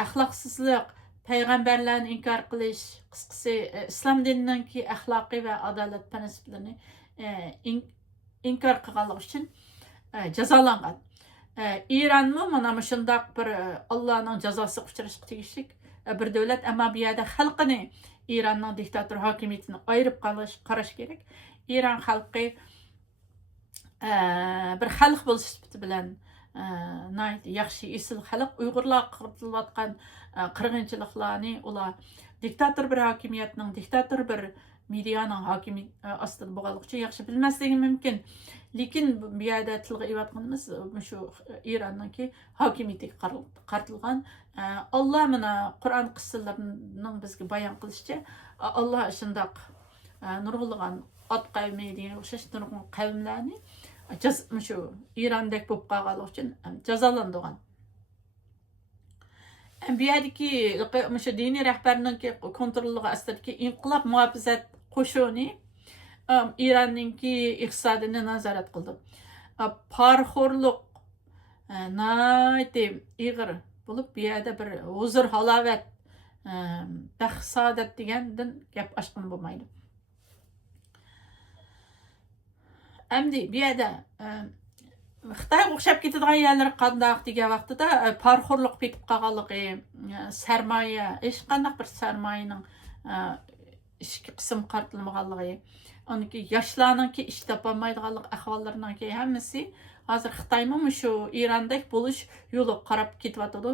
axloqsizlik, payg'ambarlarni inkor qilish, qisqasi islom dinininki axloqiy va adolat prinsiplarini inkor qilganlik uchun jazolangan. İranmı mana shundaq bir Allohning jazosiga uchrashga tegishli bir davlat, ammo bu yerda xalqini Iranning diktator hokimiyatini ayirib qarash kerak. Iran xalqi bir xalq bo'lish sifati bilan yaxshi esil xalq, Uyg'urlar qilib qirg'inchiliklarni ular diktator bir hokimiyatning, diktator bir medianing hokimiyat ostida bo'lganligi uchun yaxshi bilmasligi mumkin. Lekin bu yerda tilga elayotganimiz shu Ironningki hokimiyatiga qartilgan. Alloh mana Qur'on qissalarining bizga bayon qilishicha, Alloh shundaq nurg'ulg'an Od qavmi degan o'xshash nurg'un qavmlarni shu Irondek bo'lib qolganligi uchun jazolandirgan. Bu yerdagi shu diniy rahbarning kontrolliga ostidagi inqilob muhofazat qo'shini Ironningki iqtisodini nazorat qildi. Parxo'rlik nihoyatda ig'ir bo'lib, bu yerda bir huzur halovat, baxt saodat degandan gap ochgan bo'lmaydi. Endi bu yerda Xitoyga o'xshab ketadigan yerlar qandoq degan vaqtida parxo'rlik petib qolganligi, sarmoya, hech qanday bir sarmoyaning ishga qism qartilmaganligi, uniki yoshlarningki ish topolmaydiganlik ahvollarining hammasi hozir Xitoymi shu Irondek bo'lish yo'li qarab ketyotidi.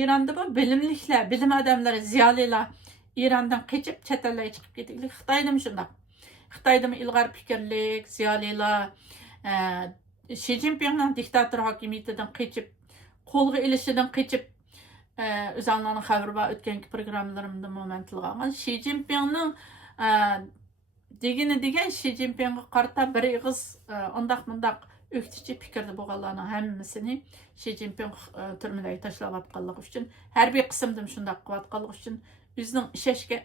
Ironda bu bilimliklar, bilim odamlari, ziyolilar Irondan qochib chet ellarga chiqib ketdi. Xitoyda shunday. Xitoyda ilg'or fikrlik, ziyolilar Xi Jinpingning diktator hokimiyatidan qochib, qo'lga ilishidan qochib o'zlarini xabari bor o'tgangi programmalarimda momentlar olgan. Xi Jinpingning degan Xi Jinpingga qarata bir ig'iz undaq o'qitichi fikrda bo'lganlarning hammasini Xi Jinping turmaga tashlab atganligi uchun, harbiy qismdan shundaq qilayotganligi uchun o'zining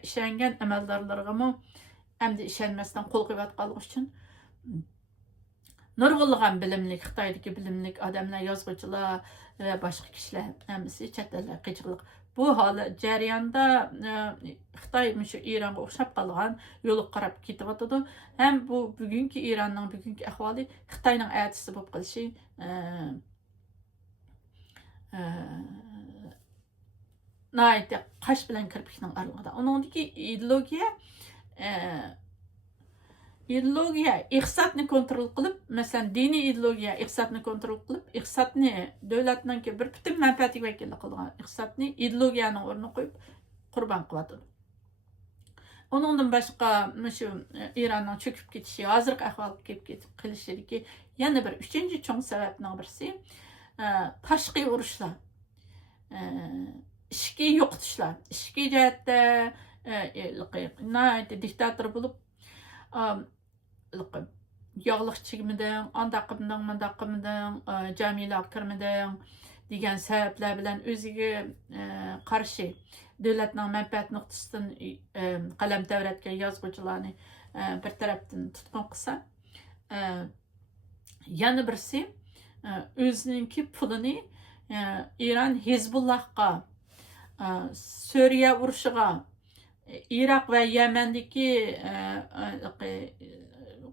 ishongan amaldorlariga endi ishonmasdan qo'l qo'yayotganligi uchun nurg'ulg'an bilimlik, Xitoydagi bilimlik odamlar, yozuvchilar va boshqa kishilar hammasi chet ellarga qochganlik. Bu holat jarayonda Xitoy shu Ironga o'xshab qolgan yo'lga qarab ketyotidi. Ham bu bugungi Ironning bugungi ahvoli Xitoyning aytisi bo'lib qolishi nihoyatda qosh bilan kirpikning oralig'ida. Uningdagi ideologiya iqtisodni kontrol qilib, masalan, diniy ideologiya iqtisodni kontrol qilib, iqtisodni davlatning bir butun manfaatiga vakillik qilgan iqtisodni ideologiyaning o'rniga qo'yib qurbon qilyotdi. Uningdan boshqa shu Ironning cho'kib ketishi, hozirgi ahvolga kelib qilishidagi yana bir uchinchi cho'ng sababning birisi tashqi urushlar, ishki yo'qotishlar, ishki jihatda diktator bo'lib yog'liq chigimiding, andaqimding, mandaqimding, jamilar kirmiding degan sabablar bilan o'ziga qarshi davlatning manfaat nuqtasidan qalam tavratgan yozuvchilarni bir tarafdan tutqun qilsa, yana birisi o'zininki pulini İran Hizbullahqa, Suriye urushiga, Iroq va Yamandagi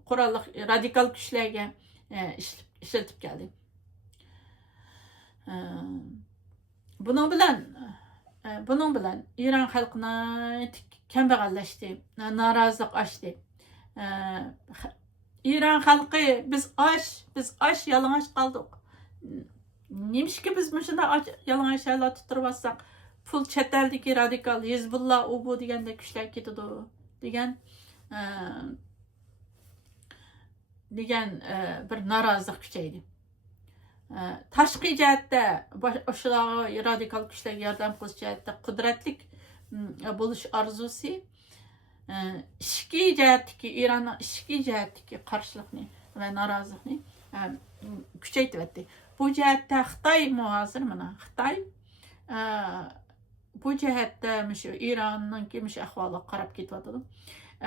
qurolli radikal kuchlarga ishlatib keldi. Bunun bilan İran xalqini kambag'allashdi, norozilik oshdi. İran xalqi biz yalang'och qoldik. Nimishki biz shunday yalang'och holatda turib olsak, pul chet eldagi radikal Hizbullah bu deganda kuchlar ketadi degan bir norozilik kuchaydi. Tashqi jihatda o'shalarga radikal kuchlarga yordam qilish jihatda qudratlik bo'lish orzusi ichki jihatdagi Iranning ichki jihatdagi qarshilikni va norozilikni kuchaytiryapti. Bu jihatda Xitoy hozir mana Xitoy bu jihatda shu Iranning shu ahvoliga qarab ketyapti.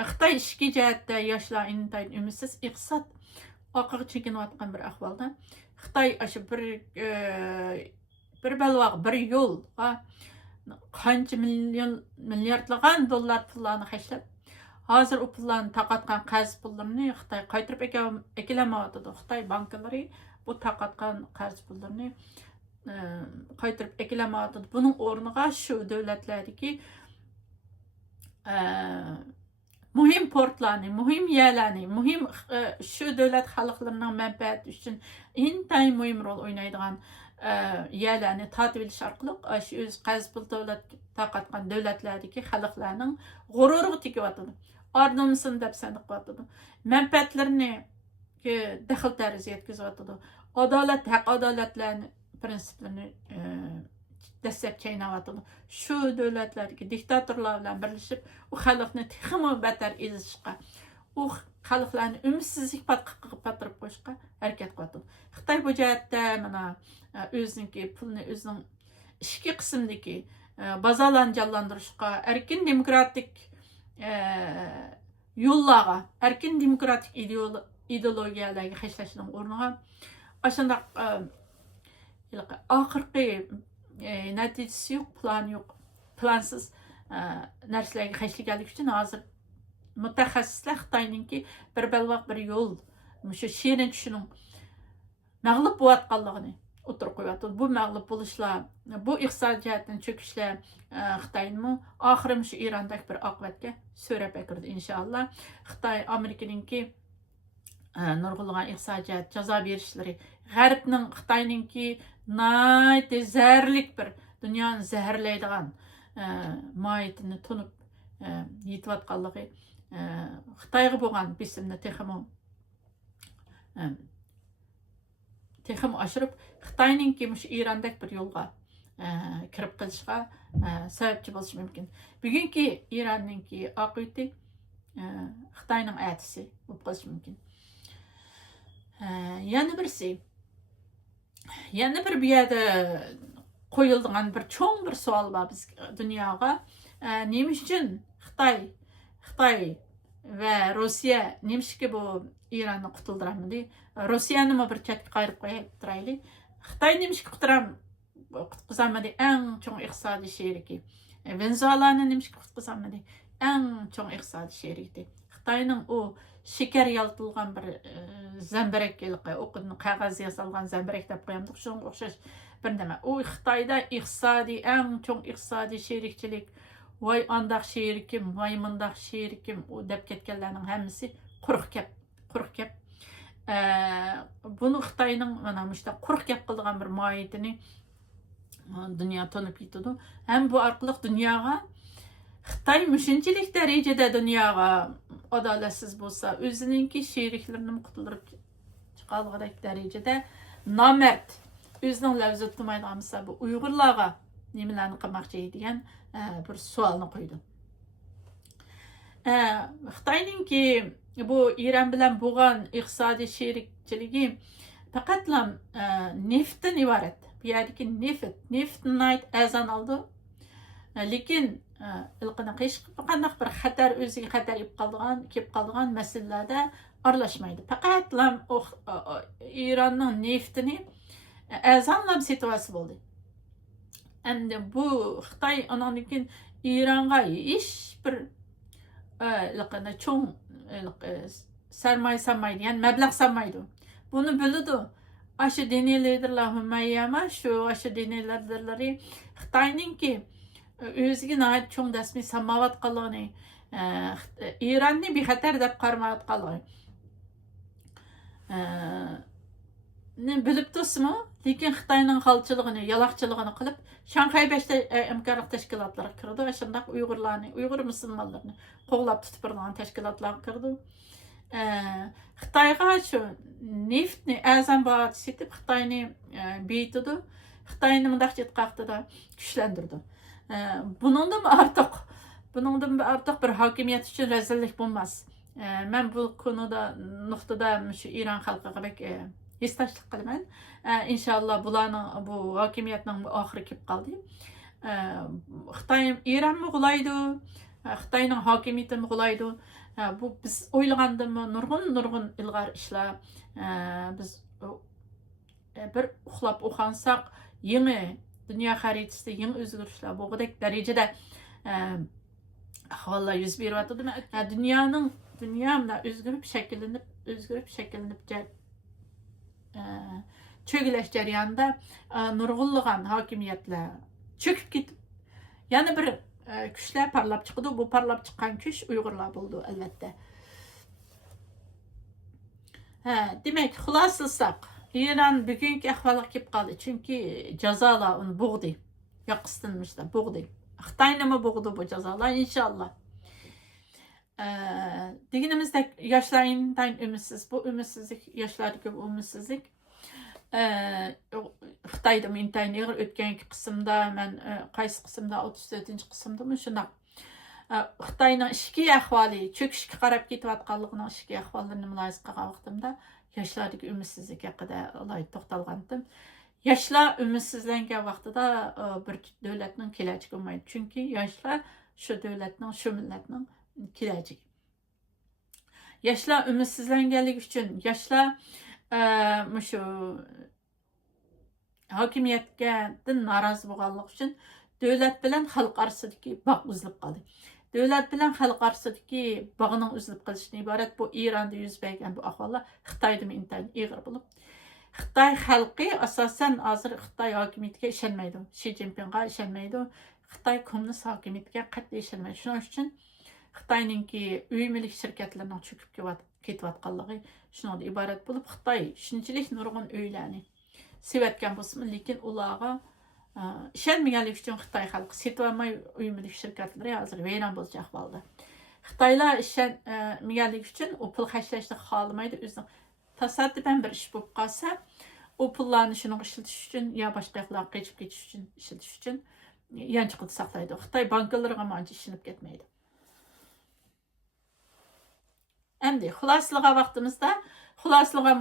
Xitoy ichki jihatda yoshlar intayin umidsiz iqtisod orqaga chekinayotgan bir ahvolda. Xitoy shu bir balvoq bir yo'lga qancha milliardlagan dollar pullarni xashlab, hozir u pullarni taqatgan qarz pullarini Xitoy qaytarib ekilamayotdi. Xitoy bankalari bu taqatgan qarz pullarini qaytarib ekilamayotdi. Buning o'rniga shu davlatlardagi muhim portlarni, muhim yerlarni, muhim shu davlat xalqlarining manfaati uchun intayin muhim rol o'ynaydigan yerlarni tatib olish orqali shu o'z qarz pul davlat taqatgan davlatlardagi xalqlarning g'ururiga tegyapti. Ordumsin deb sanqiyapti. Manfaatlarini daxl tarzi yetkazyapti. Haq adolatlarni prinsiplarini dastlab chaynayapti. Shu davlatlardagi diktatorlar bilan birlashib, u xalqni texmo battar ezishga, u xalqlarni umidsizlik patirib qo'yishga harakat qilyapti. Xitoy bu jihatda mana o'ziniki pulni o'zining ichki qismidagi bozorlarni jonlantirishga, erkin demokratik yo'llarga, erkin demokratik ideologiyalarga xashlashning o'rniga ashundoq oxirgi natijasi yo'q, plansiz narsalarga xashlaganlik uchun hozir mutaxassislar Xitoyninki bir balvoq bir yo'l, shu shirin tushuning mag'lub bo'layotganligini o'tirib qo'yapti. Bu mag'lub bo'lishlar, bu iqtisodiyotning cho'kishlar Xitoyning oxiri shu Irondagi bir oqibatga so'rab kirdi inshaalloh. Xitoy Amerikaninki nurg'ulg'an iqtisodiyot jazo berishlari, G'arbning Xitoyninki nayt zarlik bir dunyoni zaharlaydigan moyitini tunib yetayotganligi Xitoyga bo'lgan besimni texim oshirib, Xitoyninki shu Irondagi bir yo'lga kirib qilishga sababchi bo'lishi mumkin. Bugungi Ironninki oqibati Xitoyning atisi bo'lib qolishi mumkin. Yana bir bu yerda qo'yilgan bir cho'ng bir savol bor biz dunyoga. Nima uchun Xitoy va Rossiya nimishki bu Ironni qutuldiramadi? Rossiyani bir chetga qayirib qo'yib turaylik. Xitoy nimishki qutqizamadi? Eng cho'ng iqtisodiy sheriki. Venezuelani nimishki qutqizamadi? Eng cho'ng iqtisodiy sheriki. Xitoyning u shekar yaltilgan bir zambarak o'qidni qog'ozga yasalgan zambarak deb qo'yamdik. Shunga o'xshash bir nima. U Xitoyda iqtisodiy eng cho'ng iqtisodiy sherikchilik, voy andaq sherikim, voy mundaq sherikim u deb ketganlarning hammasi quruq gap. Buni Xitoyning mana shunday quruq gap qilgan bir moyitini dunyo tanib yetadi. Ham bu orqali dunyoga Xitoy shunchalik darajada dunyoga adolatsiz bo'lsa, o'zininki sheriklarini qutuldirib chiqargan darajada nomard o'zining lafzi tutmaydigan bo'lsa, bu Uyg'urlarga nimalarni qilmoqchi degan bir savolni qo'ydi. Xitoyninki bu Iran bilan bo'lgan iqtisodiy sherikchiligi faqatlam neftdan iborat. Bu yerdagi neft azon oldi. Lekin ilqini hech qanday bir xatar o'ziga xatar kelib qolgan masalalarda aralashmaydi. Faqatlam Iranning neftini azanlab setibası boldy. Endi bu Xitoy andan keyin İran'a iş bir liqini çoğ sermaye sanmaydı. Yani meblag sanmaydı. Bunu bildi. Aşı dini liderler hümeyyama şu aşı dini liderleri Xitoyning ki özüge ait çoğ resmi samavat qalğany İranni bexatar dep qarmayotganligi ne bilip tursunmu? Lekin Xitoyning xalqchiligini, yalaqchiligini qilib, Shanxay 5'te imkoniyat tashkilotlariga kirdi va shundaq Uyg'ur musulmonlarni qo'llab tutib turgan tashkilotlarga kirdi. Xitoyga shu neftni azam bahat setib Xitoyni beyitidi. Xitoyni mundaq jetqaqtida kuchlantirdi. Buningdan ortiq bir hokimiyat uchun razillik bo'lmas. Men bu konuda nuqtada shu İran xalqiga bek hissdaşlık qilman. İnşallah bularning bu hokimiyatning oxiri kelib qoldi. Xitoy İranmi qulaydi, Xitoyning hokimiyatini qulaydi. Bu biz o'ylagandan nurg'un ilg'or ishlar biz bir uxlab uxansak yangi dunyo xaritasida yangi o'zgarishlar bo'lgudek darajada ahvollar yuz beryapti. Dünya o'zgarib shakllanib çögüleş jarayonida nurg'unlagan hokimiyatlar çöküp ketib yana bir kuchlar parlab chiqdi. Bu parlab chiqqan kuch Uyg'urlar bo'ldi albatta. Demak, xuloslasak, İran bugungi ahvolga kelib qoldi. Chunki jazolar uni bo'g'di. Yoqistinmishlar, bo'g'di. Xitoy nima bo'g'di bu jazolar inshaalloh. Deganimizdek yoshlar intayin umidsiz. Bu umidsizlik, yoshlardagi umidsizlik Xitoyda intayin ig'ir o'tgangi qismda men qaysi qismda 34-qismdami shunday Xitoyning ichki ahvoli cho'kishga qarab ketayotganligini ichki ahvollarini mulohaza qilgan vaqtimda yoshlardagi umidsizlik haqida to'xtalgandim. Yoshlar umidsizlangan vaqtida bir davlatning kelajagi bo'lmaydi. Chunki yoshlar shu davlatning, shu millatning kelajagi. Yoshlar umidsizlanganligi uchun, yoshlar shu hokimiyatdan norozi bo'lganligi uchun davlat bilan xalq orasidagi bog' uzilib qoldi. Davlat bilan xalq orasidagi bog'ning uzilib qolishidan iborat bu Eronda yuz bergan bu ahvollar Xitoyda intayin ig'ir bo'lib, Xitoy xalqi asosan hozir Xitoy hokimiyatiga ishonmaydi. Shi Jinpingga ishonmaydi. Xitoy kommunist hokimiyatiga qat'iy ishonmaydi. Shuning uchun Xitoyningki uymilik shirkatlarining cho'kib ketayotganligi shundan iborat bo'lib, Xitoy shunchalik nurg'un uylarni sevatgan bo'lsin, lekin ularga ishonmaganlik uchun Xitoy xalqi setolmay uymilik shirkatlari hozir vayron bo'lsa ahvolda. Xitoylar ishonmaganlik uchun u pul xashlashni xohlamaydi. O'zining tasodifan bir ish bo'lib qolsa, u pullarni shunga ishlatish uchun yo boshqa yoqlarga qochib ketish uchun ishlatish uchun yanchiqda saqlaydi. Xitoy banklariga mancha ishinib ketmaydi. Endi xuloslagan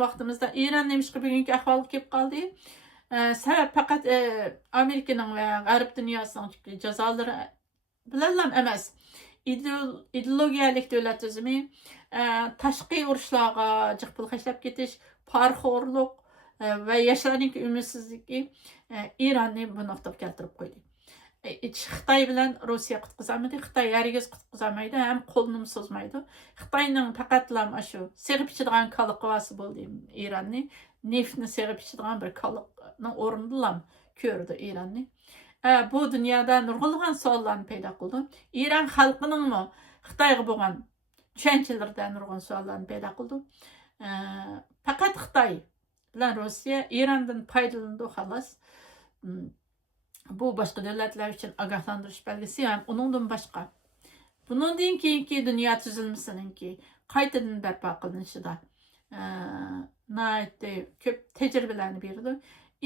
vaqtimizda Eron nemishqa bugungi ahvolga kelib qoldi. Sabab faqat Amerikaning va G'arb dunyosining jazolari bilan emas. Ideologiyalik davlat tuzumi, tashqi urushlarga jiq pul xashlab ketish, parxo'rlik va yoshlarning umidsizligi Eronni bu nuqtaga keltirib qo'ydi. Xitoy bilan Rossiya qutqizolmaydi, Xitoy hargiz qutqizolmaydi, ham qo'lini so'zmaydi. Xitoyning faqatlam shu seg'ib ichadigan kaliqvasi bo'ldi Eronni, neftni seg'ib ichadigan bir kaliqning o'rnidan ko'rdi Eronni. Bu dunyoda nurg'unlagan savollarni paydo qildi. Eron xalqining Xitoyga bo'lgan tushunchalarida nurg'un savollarni paydo qildi. Faqat Xitoy bilan Rossiya Erondan foydalandi xolos. Bu boshqa davlatlar uchun ogohlantirish belgisi ham uningdan boshqa. Bundan keyingi dunyo tuzilmasininki qaytadan barpo qilinishida ko'p tajribalarni berdi.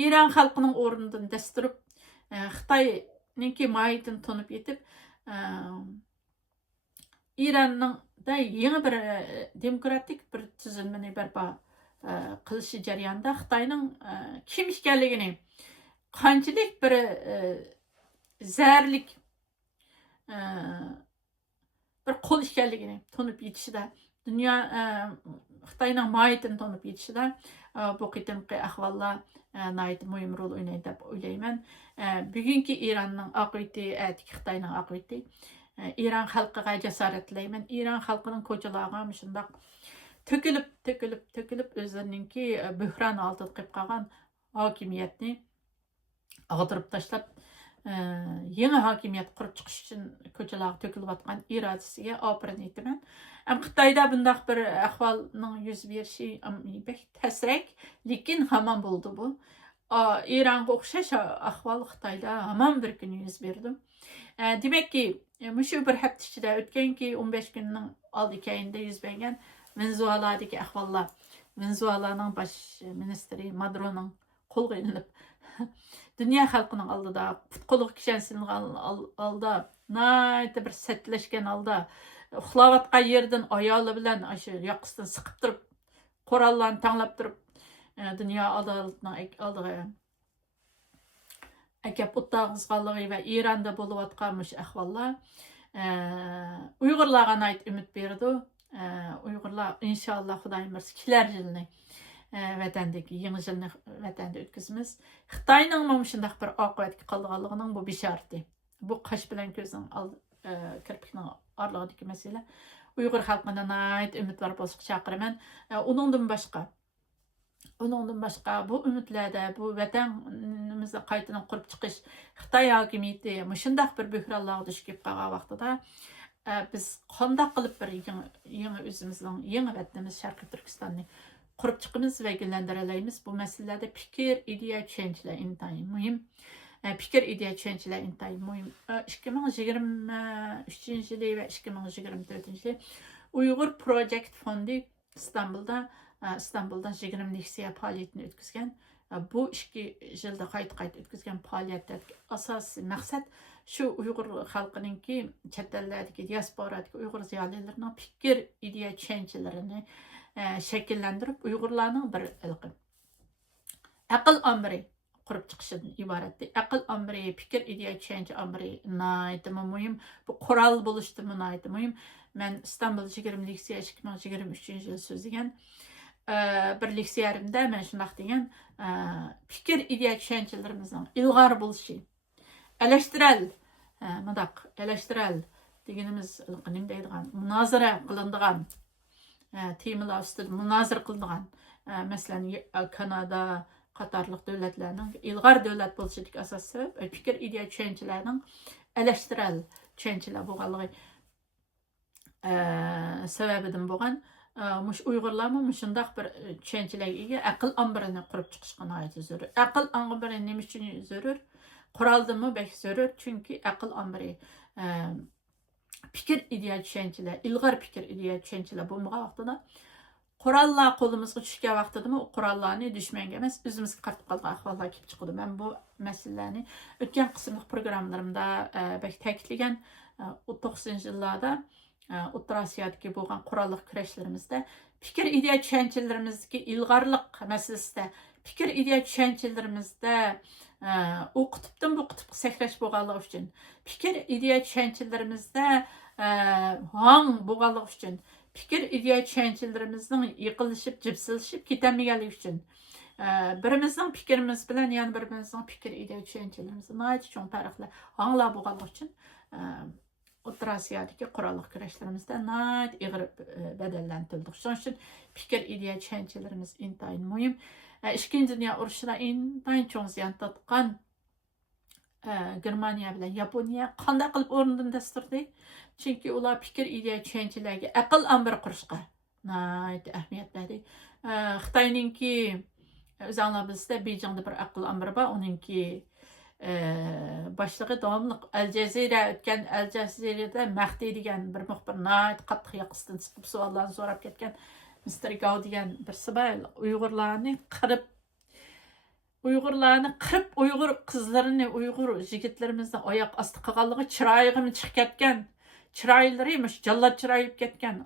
Eron xalqining o'rnidan dasturib Xitoyninki mohiyatini tunib yetib Eronda yangi bir demokratik bir tuzilmani barpo qilishi jarayonida Xitoyning kim ekanligini qanchalik bir zarlik bir qo'l ekanligini tunib yetishida dunyo Xitoyning mohiyatini tanib yetishida bu qitimqi ahvollar nihoyat muhim rol o'ynaydi deb o'ylayman. Bugungi Iranning oqibati, atigi Xitoyning oqibati. İran xalqiga jasorat tilayman. İran xalqining ko'chalarga shundoq to'kilib o'zlarininki buhron oldida qolib qolgan hokimiyatni ag'dirib tashlab yangi hokimiyat qurib chiqish uchun ko'chalarga to'kilayotgan irodasiga opirin aytaman. Xitoyda bundaq bir ahvolning yuz berishi tasrak, lekin hamon bo'ldi bu. İranga o'xshash ahvol Xitoyda hamon bir kun yuz berdi. Demakki, shu bir hafta ichida o'tganki 15 kunning oldi keyinda yuz bergan Venezueladagi ahvollar, Venezuelaning bosh ministri Maduroning qo'lga ilinib dünya xalqining oldida putquluq kishansining oldida nihoyat bir satlashgan holda uxlayotgan yerdan ayoli bilan shu yoqasidan siqib turib qurollarni tanlab turib dünya adolatining oldiga akab o'tqazganligi va Ironda bo'layotgan mush ahvollar Uyg'urlarga nihoyat umid berdi. Uyg'urlar inshaalloh Xudoyim bersa kelar yilni vatandagi yangi yilni vatanda o'tkazamiz. Xitoyning mana shunday bir oqibatga qolganligining bu bishorati. Bu qash bilan ko'zning kirpikning orlig'idagi masala. Uyg'ur xalqiga nihoyat umidvor bo'lishga chaqiraman. Uningdan boshqa bu umidlarda bu vatanimizni qaytadan qurib chiqish Xitoy hokimiyati shunday bir buhronlarga duch kelib qolgan vaqtida biz qanday qilib bir yangi o'zimizning yangi vatanimiz Sharqiy Turkistonni qurib chiqamiz va gullantiramiz. Bu masalalarda fikr, ideya changelar intayin muhim. Fikr, ideya changelar intayin muhim. 2023 yili va 2024 yili Uyg'ur Project Fondi İstanbul'da 20 leksiya faoliyatini o'tkazgan. Bu 2 yilda qayta o'tkazgan faoliyatdagi asosiy maqsad shu Uyg'ur xalqininki chet ellardagi diasporadagi Uyg'ur ziyolilarining fikr, ideya change'larini shakllantirib Uyg'urlarning bir aql omri qurib chiqishidan iboratdi. Aql omri, fikr, ideya change omri nihoyat muhim. Bu qurol bo'lishdi nihoyat muhim. Men İstanbul 20 leksiya 2023 yil so'zlagan bir leksiyarimda men shunday degan fikr, ideya change'larimizning ilg'or bo'lishi. Eleştirel deganimiz nima deydigan, munozara qilinadigan temalar ustida munozara qilinadigan masalan Kanada qatorliq davlatlarning ilg'or davlat bo'lishidagi asosiy sabab fikr, ideya change'larning eleştirel change'lar bo'lganligi sababidan bo'lgan. Mush Uyg'urlarmi shunday bir change'larga ega aql ombirini qurib chiqishga nihoyat zarur. Aql ombiri nima uchun zarur? Quroldanmi bek zarur, chunki aql ombiri fikr, ideya change'lar, ilg'or fikr, ideya change'lar bo'lmagan vaqtida qurollar qo'limizga tushgan vaqtida u qurollarni dushmanga emas, o'zimizga qarab qolgan ahvollar kelib chiqadi. Men bu masalalarni o'tgan qismli programmalarimda bek ta'kidlagan 90-yillarda O'rta Osiyodagi bo'lgan qurolli kurashlarimizda fikr, ideya change'larimizga ilg'orlik masalasida fikr, ideya change'larimizda u qutbdan bu qutbga sakrash bo'lganligi uchun fikr, ideya change'larimizda hang bo'lganligi uchun fikr, ideya change'larimizning yiqilishib, jipsilishib ketamaganligi uchun birimizning fikrimiz bilan yana birimizning fikr, ideya change'larimiz nihoyat cho'ng farqlar hanglar bo'lganligi uchun O'rta Osiyodagi qurolli kurashlarimizda nihoyat ig'ir badallarni to'ldik. Shuning uchun fikr, ideya change'larimiz intayin muhim. Ikkinchi dunyo urushida intayin cho'ng ziyon tortgan Germaniya bilan Yaponiya qanday qilib o'rnidan dasturdi? Chunki ular fikr, ideya change'larga aql ombiri qurishga nihoyat ahamiyat berdi. Xitoyninki o'zinglar bilsizlar, Bejingda bir aql ombiri bor, uningki boshlig'i davomli Al Jazirada Mahdi degan bir muxbir nihoyat qattiq yoqasidan chiqib savollarni so'rab ketgan Mr. Gao degan bir sibayl Uyg'ur qizlarini, Uyg'ur yigitlarimizni oyoq osti qilganligi chiroyig'imi chiqib ketgan, chiroylari jallod chiroyib ketgan,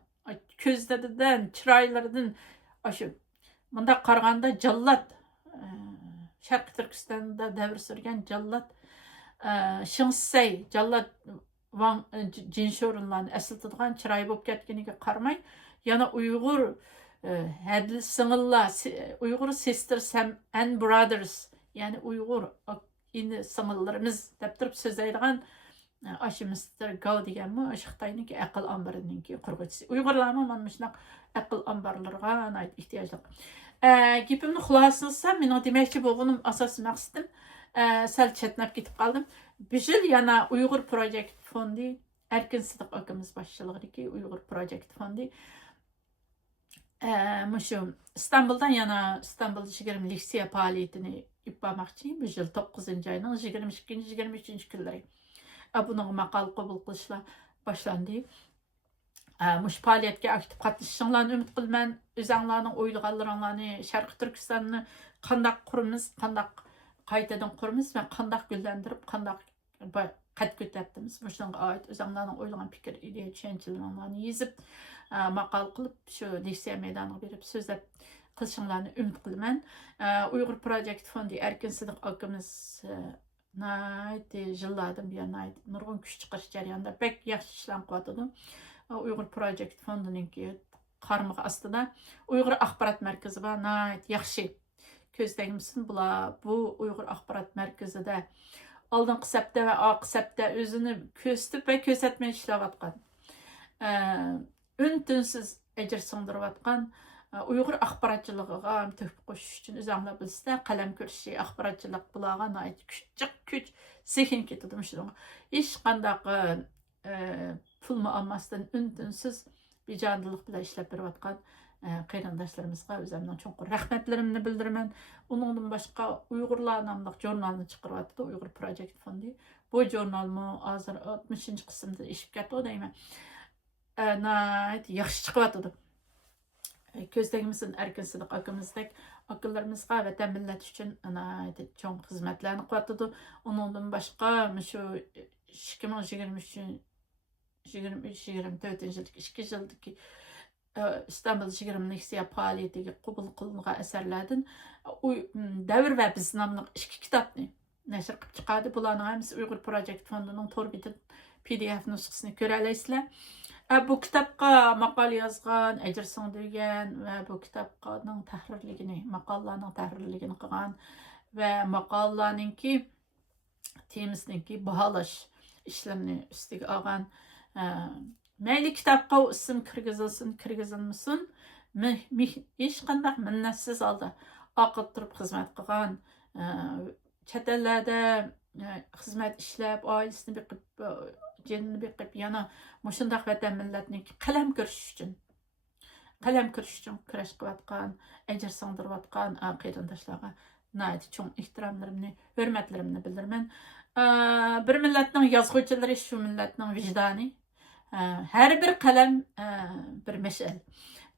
ko'zlaridan, chiroylaridan shu bunda qaraganda jallod Sharqiy Turkistonda davr surgan jallod Shingsay jallod Jinsho'rinlarni eslatadigan chiroy bo'lib ketganiga qaramay, yana Uyg'ur Hadil singillar, Uyghur sisters and brothers, yani Uyghur ini singillarimiz deb turib so'zlaydigan aşı Mr. Gao deganmi, aşı Xitoyniki aql ambarininki qurg'uvchisi. Uyg'urlarmi mana shunaq aql ambarlarga ehtiyojli. Gapimni xulosalsam, mening demoqchi bo'lganim asosiy maqsadim sal chetnab ketib qoldim. Bu yil yana Uyg'ur Project fondi, Erkin Sidiq akamiz boshchiligidagi Uyg'ur Project fondi mushu İstanbuldan yana İstanbul 20 liksiya faoliyatini ipbamoqchi. Bu yil 9-oyning 22-23 kunlari. Buning maqol qabul qilishlar boshlandi. Mush faoliyatga aktiv qatnashishinglarni umid qilaman. O'zinglarning o'ylaganlaringlarni Sharq Turkistonni qandaq quramiz, qandaq qaytadan quramiz va qandaq gullantirib, qandaq qad ko'taramiz. Mushunga oid o'zinglarning o'ylagan fikr, ideya, tushunchalaringlarni yozib, maqol qilib, shu liksiya maydoniga berib so'zlab qilishinglarni umid qilaman. Uyg'ur Project fondi Erkin Sidiq akamiz yillardan buyon nurg'un kuch chiqarish jarayonida bek yaxshi ishlar qilyotdi. Uyg'ur Project fondininki qarmog'i ostida Uyg'ur axborot markazi bor, yaxshi ko'zdagimsin. Bular bu Uyg'ur axborot markazida oldingi sapda va oxirgi sapda o'zini ko'rsatib va ko'rsatmay ishlayotgan, un-tinsiz ajr singdirayotgan Uyg'ur axborotchiligiga tuhfa qo'shish uchun o'zinglar bilsizlar, qalam ko'rishi, axborotchilik bularga kuch zehn ketadi. Hech qanday pul muammasdan un-tinsiz bijandılık bilan ishlab berayotgan qarindoshlarımizga o'zimning cho'nqur rahmatlarimni bildiraman. Uningdan boshqa Uyg'urlar nomli jurnalni chiqaryapti Uyg'ur Project fondi. Bu jurnalmi hozir 60-qismda ishib ketdi deyman. Yaxshi chiqyapti. Ko'zdagimizin Erkin Sidiq akamizdek akıllarimizga vatan millat uchun cho'ng xizmatlarni qilyapti. Uningdan boshqa shu 2023-24 yildagi İstanbul 20 liksiya faoliyatiga qabul qilingan asarlardan Davr va biz nomli 2 kitobni nashr qilib chiqadi. Bularning hammasi Uyg'ur Project fondining tor beti PDF nusxasini ko'ra olasizlar. Bu kitobga maqol yozgan, ajr singdirgan va bu kitobning tahrirligini, maqolalarning tahrirligini qilgan va maqolalarningki temisningki baholash ishlarini ustiga olgan. Mayli kitobga ism kirgizilsin, kirgizilmasin, hech qanday minnatsiz holda oqib turib xizmat qilgan, chet ellarda xizmat ishlab, oilasini biqib, jenini biqib, yana mushundaq vatan millatning qalam ko'rish uchun kurash qilayotgan, ajr singdirayotgan qarindoshlarga cho'ng ehtiromlarimni, hurmatlarimni bildiraman. Bir millatning yozuvchilari shu millatning vijdoni. Her bir qalam bir meşal.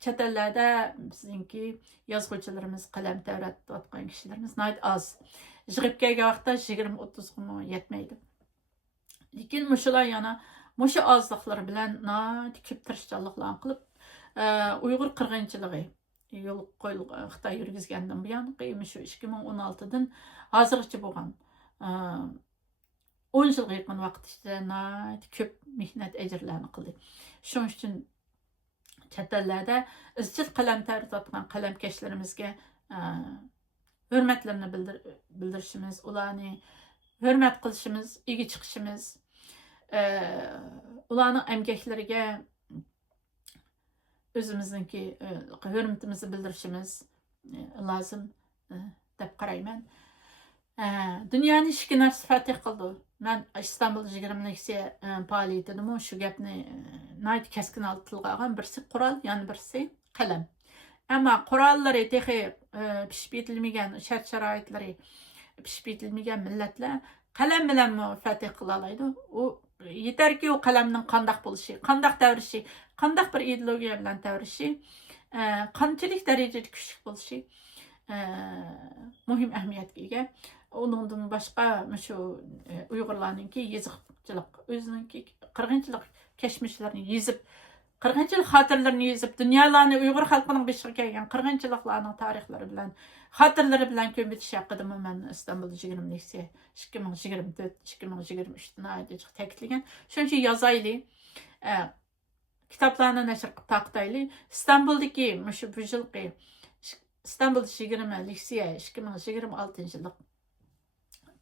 Chet ellarda bizningki yozuvchilarimiz qalam tavratayotgan kishilarimiz az. Yig'ib kelgan vaqtda 20-30 ga yetmaydi. Lekin mushular yana mushu ozliqlar bilan ko'p tirishchiliklar qilib Uyg'ur qirg'inchiligi yo'l qo'yilgan Xitoy yurgizgandan buyon shu 2016dan hozirgacha bo'lgan 10 yılga yaqin vaqt ichida ko'p mehnat ajrlarini qildi. Shuning uchun chet ellarda izchil qalam tavratayotgan qalamkashlarimizga hurmatlarni bildirishimiz, ularni hurmat qilishimiz, ega chiqishimiz, ularning emgaklariga o'zimizningki hurmatimizni bildirishimiz lozim deb qarayman. Dünyani ishki narsa fatih qildi. Men İstanbul 20 liksiya faoliyatida shu gapni keskin tilga olgan. Birisi qurol, yana birisi qalam. Ammo qurollari texi pishib yetilmagan, shart-sharoitlari pishib yetilmagan millatlar qalam bilan fatih qila oladi. U yetarki u qalamning qandaq bo'lishi, qandaq davrishi, qandaq bir ideologiya bilan davrishi, qanchalik darajada kuchli bo'lishi muhim ahamiyatga ega. Onundan başqa shu Uyg'urlarningki yezqichilik, o'zininki qirg'inchilik kashmishlarini yezib, qirg'inchilik xotiralarini yezib, dunyolarni Uyg'ur xalqining beshiga kelgan qirg'inchiliklarning tarixlari bilan, xotiralari bilan ko'mitish haqida men İstanbul 20 liksiya 2024-2023 dan ta'kidlagan. Shuning uchun yozayli. kitaplarni nashr qilib taqtayli. İstanbuldagi mushu bu yilgi İstanbul 20 liksiya 2026 yillik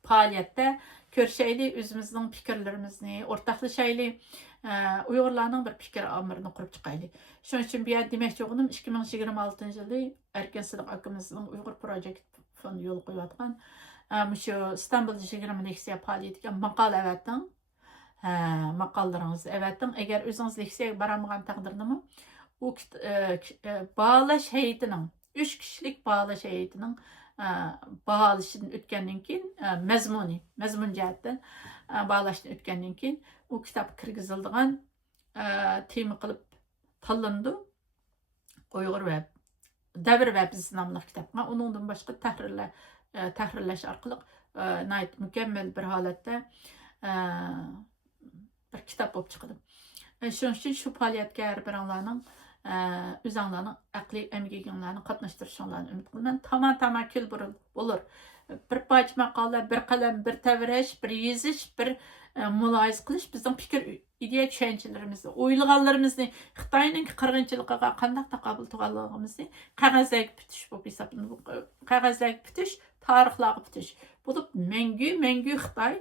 faoliyatda ko'rishayli, o'zimizning fikrlarimizni o'rtoqlashayli, Uyg'urlarning bir fikr omirini qurib chiqayli. Shuning uchun bu yerda demoqchi bo'lganim 2026 yili Erkin Sidiq akamizning Uyg'ur Project fondi yo'l qo'yayotgan shu İstanbul 20 leksiya faoliyatiga maqola avating. Maqollaringizni avating. Agar o'zingiz leksiyaga boramagan taqdirdami, u baholash hay'atining 3 kishilik baholash hay'atining baholashidan o'tgandan keyin mazmun jihatdan baholashdan o'tgandan keyin u kitob kirgizildigan tema qilib tanlandi. Uyg'ur va davr va biz nomli kitobga uningdan boshqa tahrirlash orqali mukammal bir holatda bir kitob bo'lib chiqdi. Shuning uchun shu faoliyatga har biringlarning o'zinglarning aqliy emgiginglarni qatnashtirishinglarni umid qilaman. Tamam kul bo'lur. Bir poch maqola, bir qalam, bir tavrash, bir yezish, bir mulohiza qilish bizning fikr ideya tushunchalarimizni, o'ylaganlarimizni, Xitoyning qirg'inchiligiga qanday taqobil qilganligimizni qog'ozdagi bitish bo'lib hisoblanadi. Qog'ozdagi bitish, tarixlarga bitish bo'lib mangu Xitoy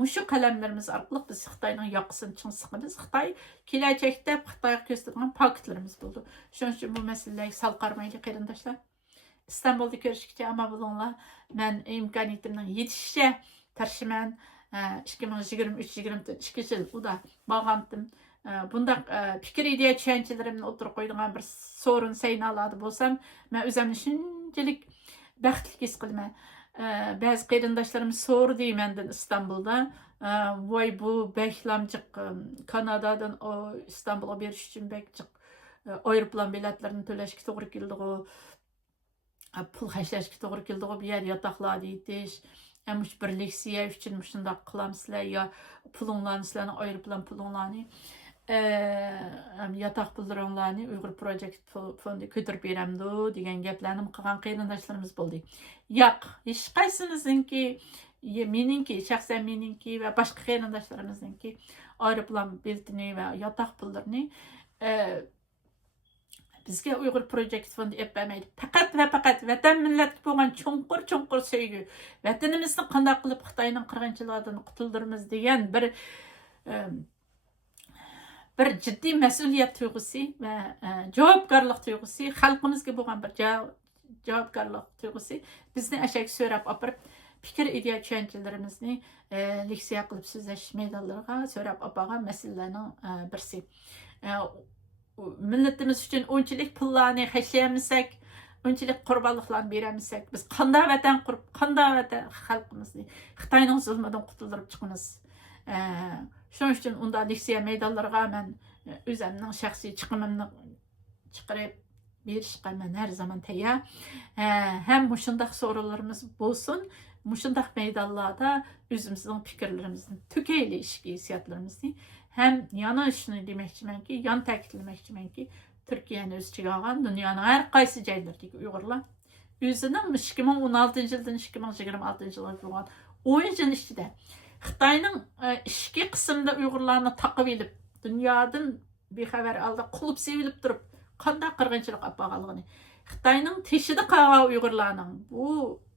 mushu qalamlarimiz orqali biz Xitoyning yoqasini ching siqamiz. Xitoy kelajakda Xitoyga ko'rsatgan faktlarimiz bo'ldi. Shuning uchun bu masalalarga sal qarmaylik qarindoshlar. İstanbul'da ko'rishgacha ama bulunlar. Men imkoniyatimning yetishicha tarshiman. 2023-22 yil u da bağlandım. Bunda fikir ideya tushunchalarimni o'tirib qo'ydigan bir so'rin sayna oladi bo'lsam, men o'zimni shunchalik baxtli his qilaman. Bazı qarindoshlarimiz so'rdi mendan İstanbul'da. Voy bu beklamchiq Kanadadan o İstanbul'a berish uchun bekchiq aeroplan biletlarini to'lashga to'g'ri keldi. Pul xərclashga to'g'ri keldi. Bu yer yotoqlar deytish. Amuş bir leksiya uchun shundoq qilamsizlar yo pulinglarni sizlarni aeroplan pulinglarni yotoq pullaringlarni Uyg'ur Project fondi ko'tarib beramdi degan gaplarni qilgan qarindoshlarimiz bo'ldi. Yo'q, hech qaysimizningki, meningki, shaxsan meningki va boshqa qarindoshlarimizningki aeroplan biletini va yotoq pullarini bizga Uyg'ur Project fondi etmaydi. Faqat va faqat vatan millatga bo'lgan cho'nqur sevgi, vatanimizni qanday qilib Xitoyning qirg'inchiligidan qutuldiramiz degan bir jiddiy mas'uliyat tuyg'usi va javobgarlik tuyg'usi, xalqimizga bo'lgan bir javobgarlik tuyg'usi bizni ashak so'rab opirib fikr ideya tushunchalarimizni leksiya qilib so'zlash maydonlariga so'rab opagan masalalarning birisi. Milletimiz uchun unchalik pullarni xashlayamizsak, unchalik qurbonliklarni beramizsak, biz qanday vatan qurib, qanday vatan xalqimizni Xitoyning zulmidan qutuldirib chiqamiz. Shuning uchun unda leksiya maydonlariga men o'zimning shaxsiy chiqimimni chiqarib berishga men har zaman tayyor. Ham shunday so'rovlarimiz bo'lsin, shunday maydonlarda o'zimizning fikrlarimizni, tugayli ishki hissiyotlarimizni hem yana şunu demekçimenki, yan ta'kidlamoqchimanki, Türkiye'nin o'z ichiga olgan dunyoning har qaysi joylaridagi Uyg'urlar o'zining 2016 yildan 2026 yilga bo'lgan 10 yil ichida Xitoyning ichki qismida Uyg'urlarni taqib olib, dunyodan bexabar holda qulib sevilib turib, qanday qirg'inchilik olib borganligini, Xitoyning teshida qolgan Uyg'urlarning bu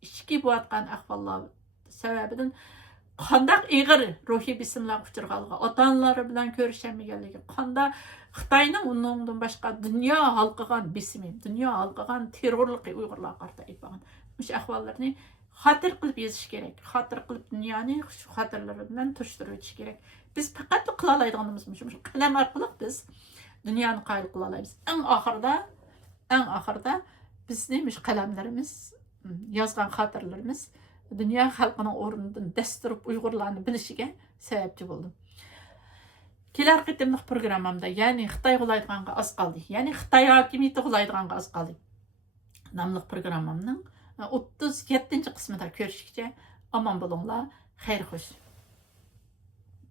ichki bo'layotgan ahvollar sababidan qanday ig'ir ruhiy bisimlar uchirganligi, ota-onalari bilan ko'rishaolmaganligi, qanday Xitoyning undan boshqa dunyo halqigan bisimi, dunyo halqigan terrorligi Uyg'urlar qarta aytgan. Mush ahvollarni xotir qilib yozish kerak. Xotir qilib dunyoni shu xotirlari bilan turishtirib o'tish kerak. Biz faqat qila oladiganimiz shu qalam orqali biz dunyoni qoyil qila olamiz. Eng oxirida bizning mush qalamlarimiz, yozgan xotirlarimiz dünya xalqining o'rnidan dasturib Uyg'urlarni bilishiga sababchi bo'ldim. Kelar qitimliq programmamda, ya'ni Xitoy g'ulaydiganga oz qoldi. Ya'ni Xitoy hokimiyati g'ulaydiganga oz qoldi. Nomli programmamning 37-qismida ko'rishguncha omon bo'linglar, xayr xo'sh.